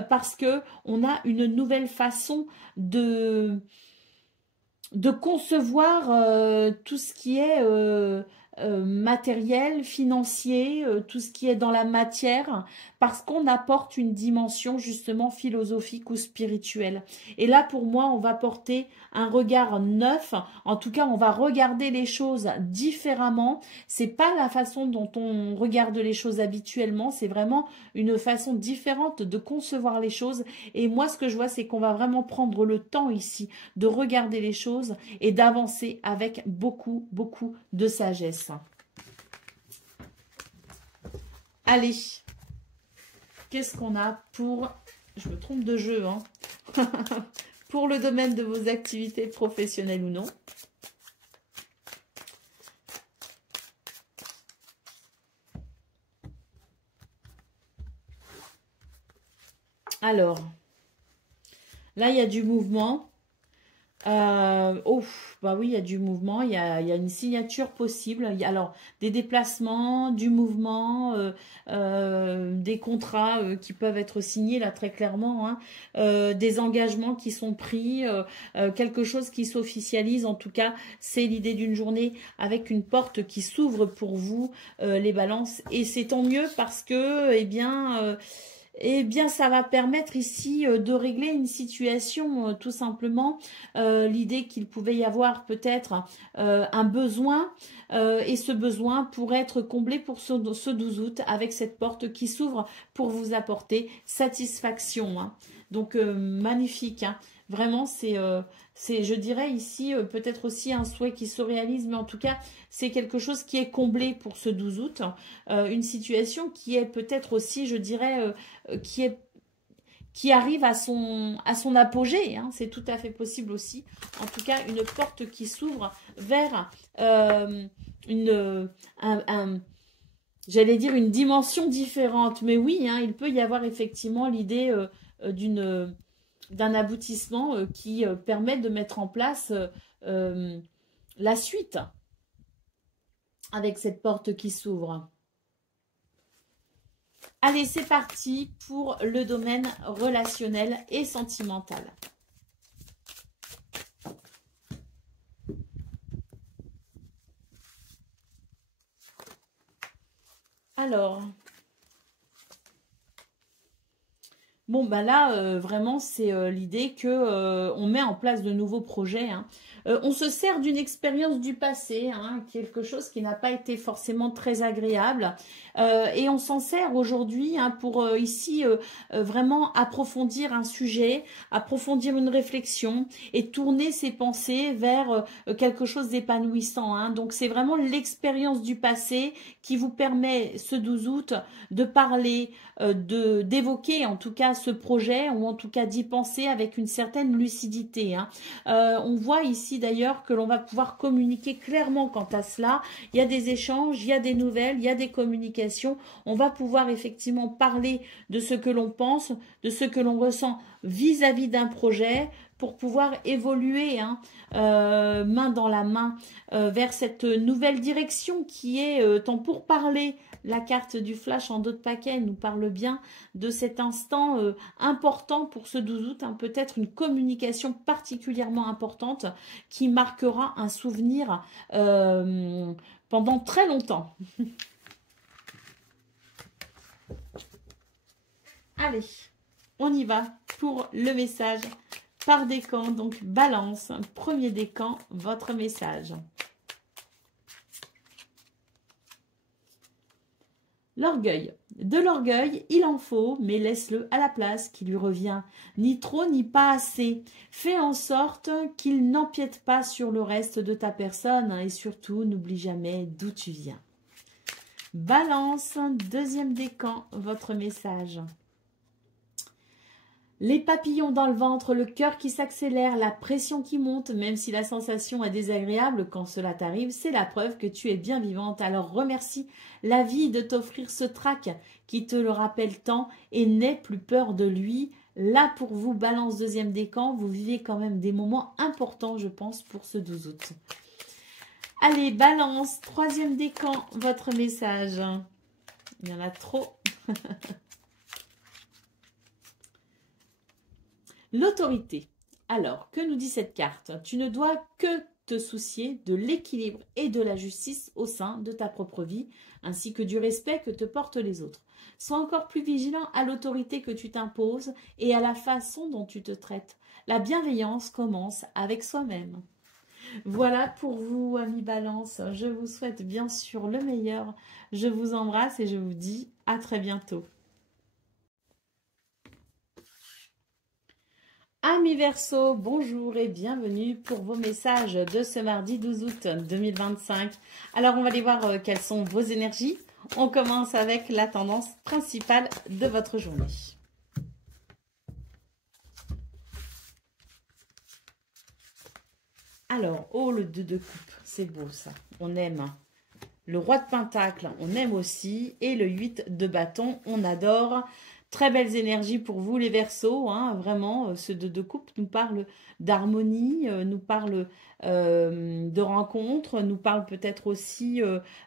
parce que on a une nouvelle façon de concevoir tout ce qui est matériel, financier, tout ce qui est dans la matière, parce qu'on apporte une dimension justement philosophique ou spirituelle. Et là, pour moi, on va porter un regard neuf. En tout cas, on va regarder les choses différemment. C'est pas la façon dont on regarde les choses habituellement. C'est vraiment une façon différente de concevoir les choses. Et moi, ce que je vois, c'est qu'on va vraiment prendre le temps ici de regarder les choses et d'avancer avec beaucoup, beaucoup de sagesse. Allez, qu'est-ce qu'on a pour... Je me trompe de jeu, hein. Pour le domaine de vos activités professionnelles ou non. Alors, là, il y a du mouvement. Oh, bah oui, il y a du mouvement, il y a une signature possible. Il y a, alors, des déplacements, du mouvement, des contrats qui peuvent être signés, là, très clairement, hein, des engagements qui sont pris, quelque chose qui s'officialise. En tout cas, c'est l'idée d'une journée avec une porte qui s'ouvre pour vous, les balances. Et c'est tant mieux parce que, eh bien, ça va permettre ici de régler une situation, tout simplement. L'idée qu'il pouvait y avoir peut-être un besoin, et ce besoin pourrait être comblé pour ce 12 août avec cette porte qui s'ouvre pour vous apporter satisfaction, hein. Donc, magnifique, hein. Vraiment, je dirais ici, peut-être aussi un souhait qui se réalise, mais en tout cas, c'est quelque chose qui est comblé pour ce 12 août. Une situation qui est peut-être aussi, je dirais, qui arrive à son apogée, hein. C'est tout à fait possible aussi. En tout cas, une porte qui s'ouvre vers j'allais dire une dimension différente. Mais oui, hein, il peut y avoir effectivement l'idée d'un aboutissement qui permet de mettre en place la suite avec cette porte qui s'ouvre. Allez, c'est parti pour le domaine relationnel et sentimental. Alors, bon, bah là, vraiment, c'est l'idée que on met en place de nouveaux projets, hein. On se sert d'une expérience du passé, hein, quelque chose qui n'a pas été forcément très agréable. Et on s'en sert aujourd'hui, hein, pour ici vraiment approfondir un sujet, approfondir une réflexion et tourner ses pensées vers quelque chose d'épanouissant, hein. Donc, c'est vraiment l'expérience du passé qui vous permet, ce 12 août, de parler, d'évoquer en tout cas ce projet ou en tout cas d'y penser avec une certaine lucidité, hein. On voit ici d'ailleurs que l'on va pouvoir communiquer clairement quant à cela. Il y a des échanges, il y a des nouvelles, il y a des communications. On va pouvoir effectivement parler de ce que l'on pense, de ce que l'on ressent vis-à-vis d'un projet pour pouvoir évoluer, hein, main dans la main vers cette nouvelle direction qui est en pourparlers. La carte du flash en dos de paquet nous parle bien de cet instant important pour ce 12 août, hein, peut-être une communication particulièrement importante qui marquera un souvenir pendant très longtemps. Allez, on y va pour le message par décan. Donc, balance, premier décan, votre message. L'orgueil. De l'orgueil, il en faut, mais laisse-le à la place qui lui revient. Ni trop, ni pas assez. Fais en sorte qu'il n'empiète pas sur le reste de ta personne, hein, et surtout, n'oublie jamais d'où tu viens. Balance, deuxième décan, votre message. Les papillons dans le ventre, le cœur qui s'accélère, la pression qui monte, même si la sensation est désagréable quand cela t'arrive, c'est la preuve que tu es bien vivante. Alors remercie la vie de t'offrir ce trac qui te le rappelle tant et n'aie plus peur de lui. Là pour vous, balance deuxième décan, vous vivez quand même des moments importants, je pense, pour ce 12 août. Allez, balance, troisième décan, votre message. Il y en a trop. L'autorité. Alors, que nous dit cette carte? Tu ne dois que te soucier de l'équilibre et de la justice au sein de ta propre vie, ainsi que du respect que te portent les autres. Sois encore plus vigilant à l'autorité que tu t'imposes et à la façon dont tu te traites. La bienveillance commence avec soi-même. Voilà pour vous, amis Balance. Je vous souhaite bien sûr le meilleur. Je vous embrasse et je vous dis à très bientôt. Amis Verseau, bonjour et bienvenue pour vos messages de ce mardi 12 août 2025. Alors, on va aller voir quelles sont vos énergies. on commence avec la tendance principale de votre journée. Alors, oh, le 2 de coupe, c'est beau ça, on aime. Le roi de pentacle, on aime aussi. Et le 8 de bâton, on adore. Très belles énergies pour vous les Verseaux, hein, vraiment, ce 2 de coupe nous parle d'harmonie, nous parle de rencontre, nous parle peut-être aussi,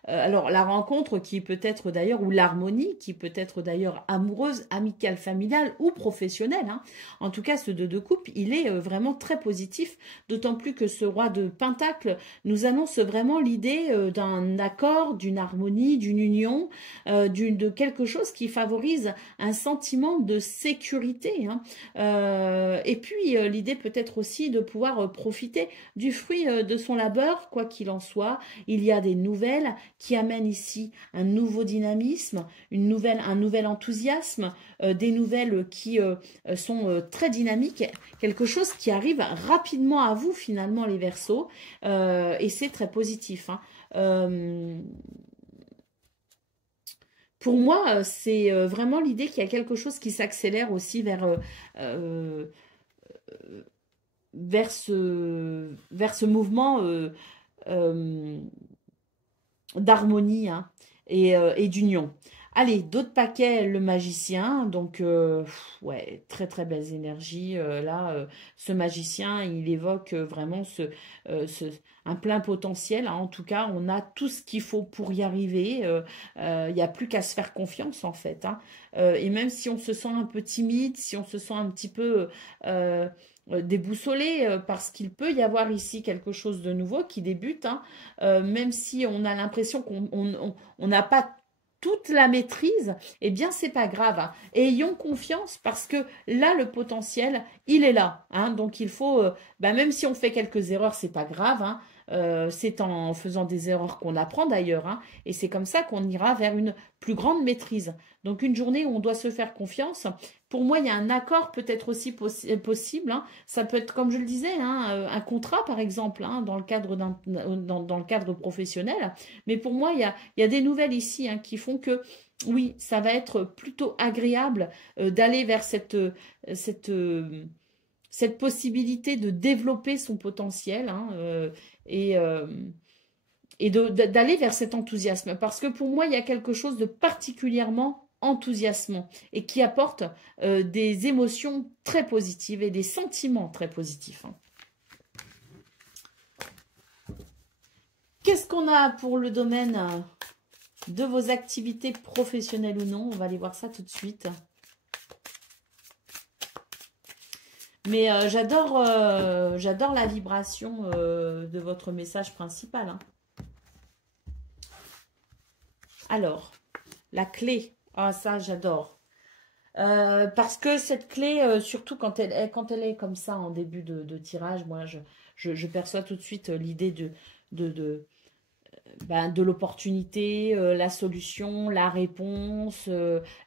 alors la rencontre qui peut être d'ailleurs, ou l'harmonie qui peut être d'ailleurs amoureuse, amicale, familiale ou professionnelle. Hein. En tout cas, ce 2 de coupe, il est vraiment très positif, d'autant plus que ce roi de pentacle nous annonce vraiment l'idée d'un accord, d'une harmonie, d'une union, de quelque chose qui favorise un sentiment de sécurité. Hein. Et puis, l'idée peut être aussi de pouvoir profiter du fruit de son labeur, quoi qu'il en soit. Il y a des nouvelles qui amènent ici un nouveau dynamisme, un nouvel enthousiasme, des nouvelles qui sont très dynamiques, quelque chose qui arrive rapidement à vous finalement les Verseaux, et c'est très positif. Hein. Pour moi, c'est vraiment l'idée qu'il y a quelque chose qui s'accélère aussi euh, vers ce mouvement euh, d'harmonie, hein, et d'union. Allez, d'autres paquets, le magicien. Donc, ouais, très très belles énergies. Là, ce magicien, il évoque vraiment un plein potentiel. Hein. En tout cas, on a tout ce qu'il faut pour y arriver. Il n'y a plus qu'à se faire confiance, en fait. Hein. Et même si on se sent un peu timide, si on se sent un petit peu déboussolé, parce qu'il peut y avoir ici quelque chose de nouveau qui débute. Hein. Même si on a l'impression qu'on n'a pas toute la maîtrise, eh bien, c'est pas grave. Hein. Et ayons confiance parce que là, le potentiel, il est là. Hein. Donc, il faut, même si on fait quelques erreurs, c'est pas grave. Hein. C'est en faisant des erreurs qu'on apprend d'ailleurs. Hein. Et c'est comme ça qu'on ira vers une plus grande maîtrise. Donc, une journée où on doit se faire confiance. Pour moi, il y a un accord peut-être aussi possible. Hein. Ça peut être, comme je le disais, hein, un contrat, par exemple, hein, dans le cadre dans le cadre professionnel. Mais pour moi, il y a des nouvelles ici, hein, qui font que, oui, ça va être plutôt agréable d'aller vers cette, cette possibilité de développer son potentiel, hein, et, euh, et d'aller vers cet enthousiasme. Parce que pour moi, il y a quelque chose de particulièrement enthousiasmant et qui apporte des émotions très positives et des sentiments très positifs. Hein. Qu'est-ce qu'on a pour le domaine de vos activités professionnelles ou non? On va aller voir ça tout de suite. Mais j'adore la vibration de votre message principal. Hein. Alors, la clé. Ah, ça, j'adore. Parce que cette clé, surtout quand elle est comme ça en début de tirage, moi, je perçois tout de suite l'idée de l'opportunité, la solution, la réponse,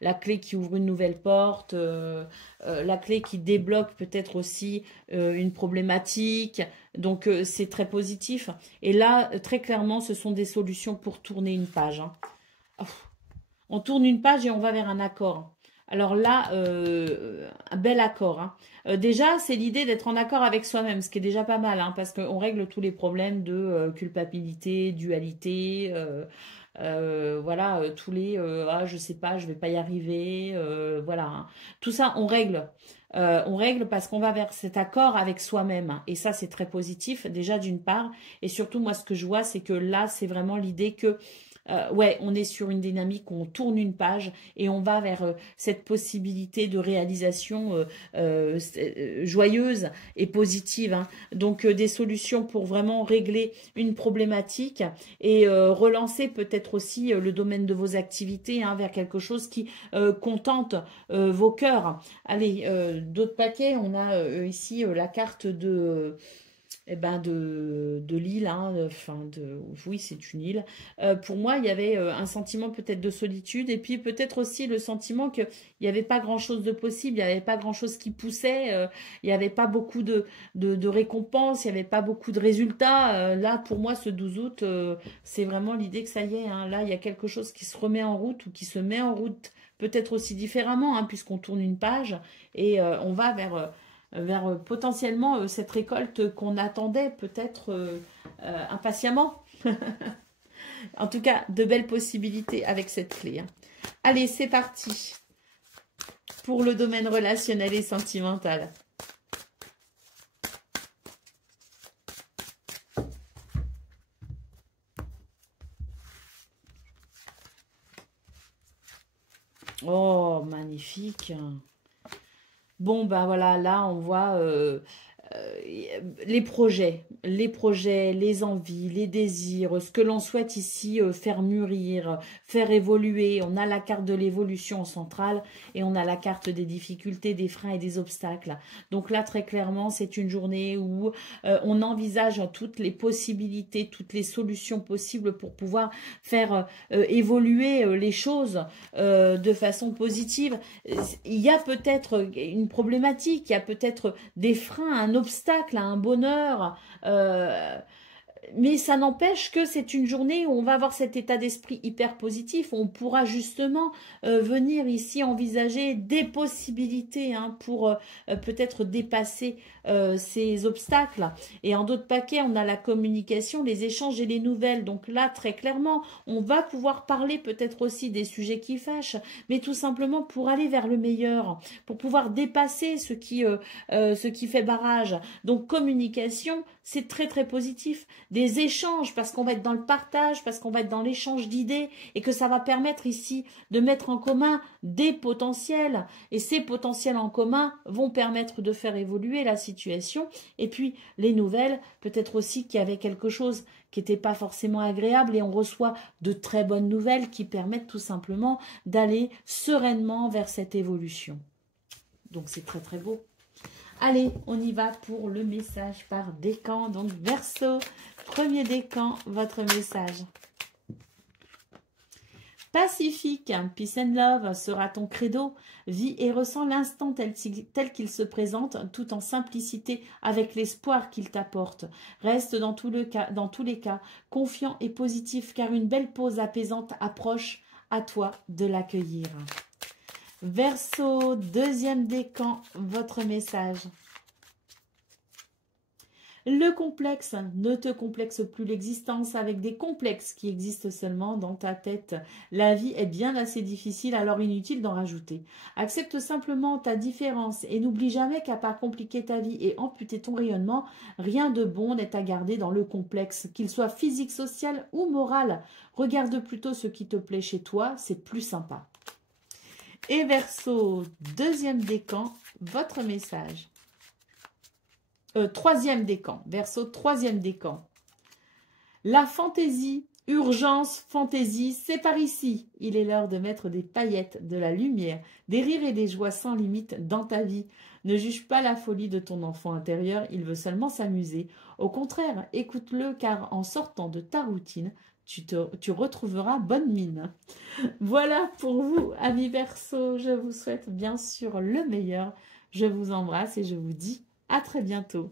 la clé qui ouvre une nouvelle porte, la clé qui débloque peut-être aussi une problématique. Donc, c'est très positif. Et là, très clairement, ce sont des solutions pour tourner une page. Hein. On tourne une page et on va vers un accord. Alors là, un bel accord. Hein. Déjà, c'est l'idée d'être en accord avec soi-même, ce qui est déjà pas mal, hein, parce qu'on règle tous les problèmes de culpabilité, dualité, voilà, tous les ah, je sais pas, je vais pas y arriver, voilà. Hein. Tout ça, on règle. On règle parce qu'on va vers cet accord avec soi-même. Hein. Et ça, c'est très positif, déjà d'une part. Et surtout, moi, ce que je vois, c'est que là, c'est vraiment l'idée que ouais, on est sur une dynamique où on tourne une page et on va vers cette possibilité de réalisation joyeuse et positive. Hein. Donc, des solutions pour vraiment régler une problématique et relancer peut-être aussi le domaine de vos activités, hein, vers quelque chose qui contente vos cœurs. Allez, d'autres paquets, on a ici la carte de... eh ben de l'île, hein, enfin oui, c'est une île. Pour moi, il y avait un sentiment peut-être de solitude et puis peut-être aussi le sentiment qu'il n'y avait pas grand-chose de possible, il n'y avait pas grand-chose qui poussait, il n'y avait pas beaucoup de récompenses, il n'y avait pas beaucoup de résultats. Là, pour moi, ce 12 août, c'est vraiment l'idée que ça y est, hein, là, il y a quelque chose qui se remet en route ou qui se met en route, peut-être aussi différemment, hein, puisqu'on tourne une page et on va vers potentiellement cette récolte qu'on attendait peut-être impatiemment. En tout cas, de belles possibilités avec cette clé, hein. Allez, c'est parti pour le domaine relationnel et sentimental. Oh, magnifique. Bon, ben voilà, là, on voit les projets, les envies, les désirs, ce que l'on souhaite ici faire mûrir, faire évoluer. On a la carte de l'évolution centrale et on a la carte des difficultés, des freins et des obstacles. Donc là, très clairement, c'est une journée où on envisage toutes les possibilités, toutes les solutions possibles pour pouvoir faire évoluer les choses de façon positive. Il y a peut-être une problématique, il y a peut-être des freins, un obstacle à un bonheur, mais ça n'empêche que c'est une journée où on va avoir cet état d'esprit hyper positif, où on pourra justement venir ici envisager des possibilités, hein, pour peut-être dépasser ces obstacles. Et en d'autres paquets, on a la communication, les échanges et les nouvelles. Donc là, très clairement, on va pouvoir parler peut-être aussi des sujets qui fâchent, mais tout simplement pour aller vers le meilleur, pour pouvoir dépasser ce qui fait barrage. Donc communication, c'est très très positif. Des échanges, parce qu'on va être dans le partage, parce qu'on va être dans l'échange d'idées, et que ça va permettre ici de mettre en commun des potentiels. Et ces potentiels en commun vont permettre de faire évoluer la situation. Et puis les nouvelles, peut-être aussi qu'il y avait quelque chose qui n'était pas forcément agréable, et on reçoit de très bonnes nouvelles qui permettent tout simplement d'aller sereinement vers cette évolution. Donc c'est très très beau. Allez, on y va pour le message par décan. Donc, Verseau, premier décan, votre message. Pacifique, peace and love sera ton credo. Vis et ressens l'instant tel qu'il se présente, tout en simplicité, avec l'espoir qu'il t'apporte. Reste dans tous les cas, confiant et positif, car une belle pause apaisante approche. À toi de l'accueillir. Verseau, deuxième décan, votre message. Le complexe, ne te complexe plus l'existence avec des complexes qui existent seulement dans ta tête. La vie est bien assez difficile, alors inutile d'en rajouter. Accepte simplement ta différence et n'oublie jamais qu'à part compliquer ta vie et amputer ton rayonnement, rien de bon n'est à garder dans le complexe, qu'il soit physique, social ou moral. Regarde plutôt ce qui te plaît chez toi, c'est plus sympa. Et Verseau, deuxième décan, votre message. Troisième décan, Verseau, troisième décan. La fantaisie, urgence, fantaisie, c'est par ici. Il est l'heure de mettre des paillettes, de la lumière, des rires et des joies sans limite dans ta vie. Ne juge pas la folie de ton enfant intérieur, il veut seulement s'amuser. Au contraire, écoute-le, car en sortant de ta routine, tu retrouveras bonne mine. Voilà pour vous, amis Verseau. Je vous souhaite bien sûr le meilleur. Je vous embrasse et je vous dis à très bientôt.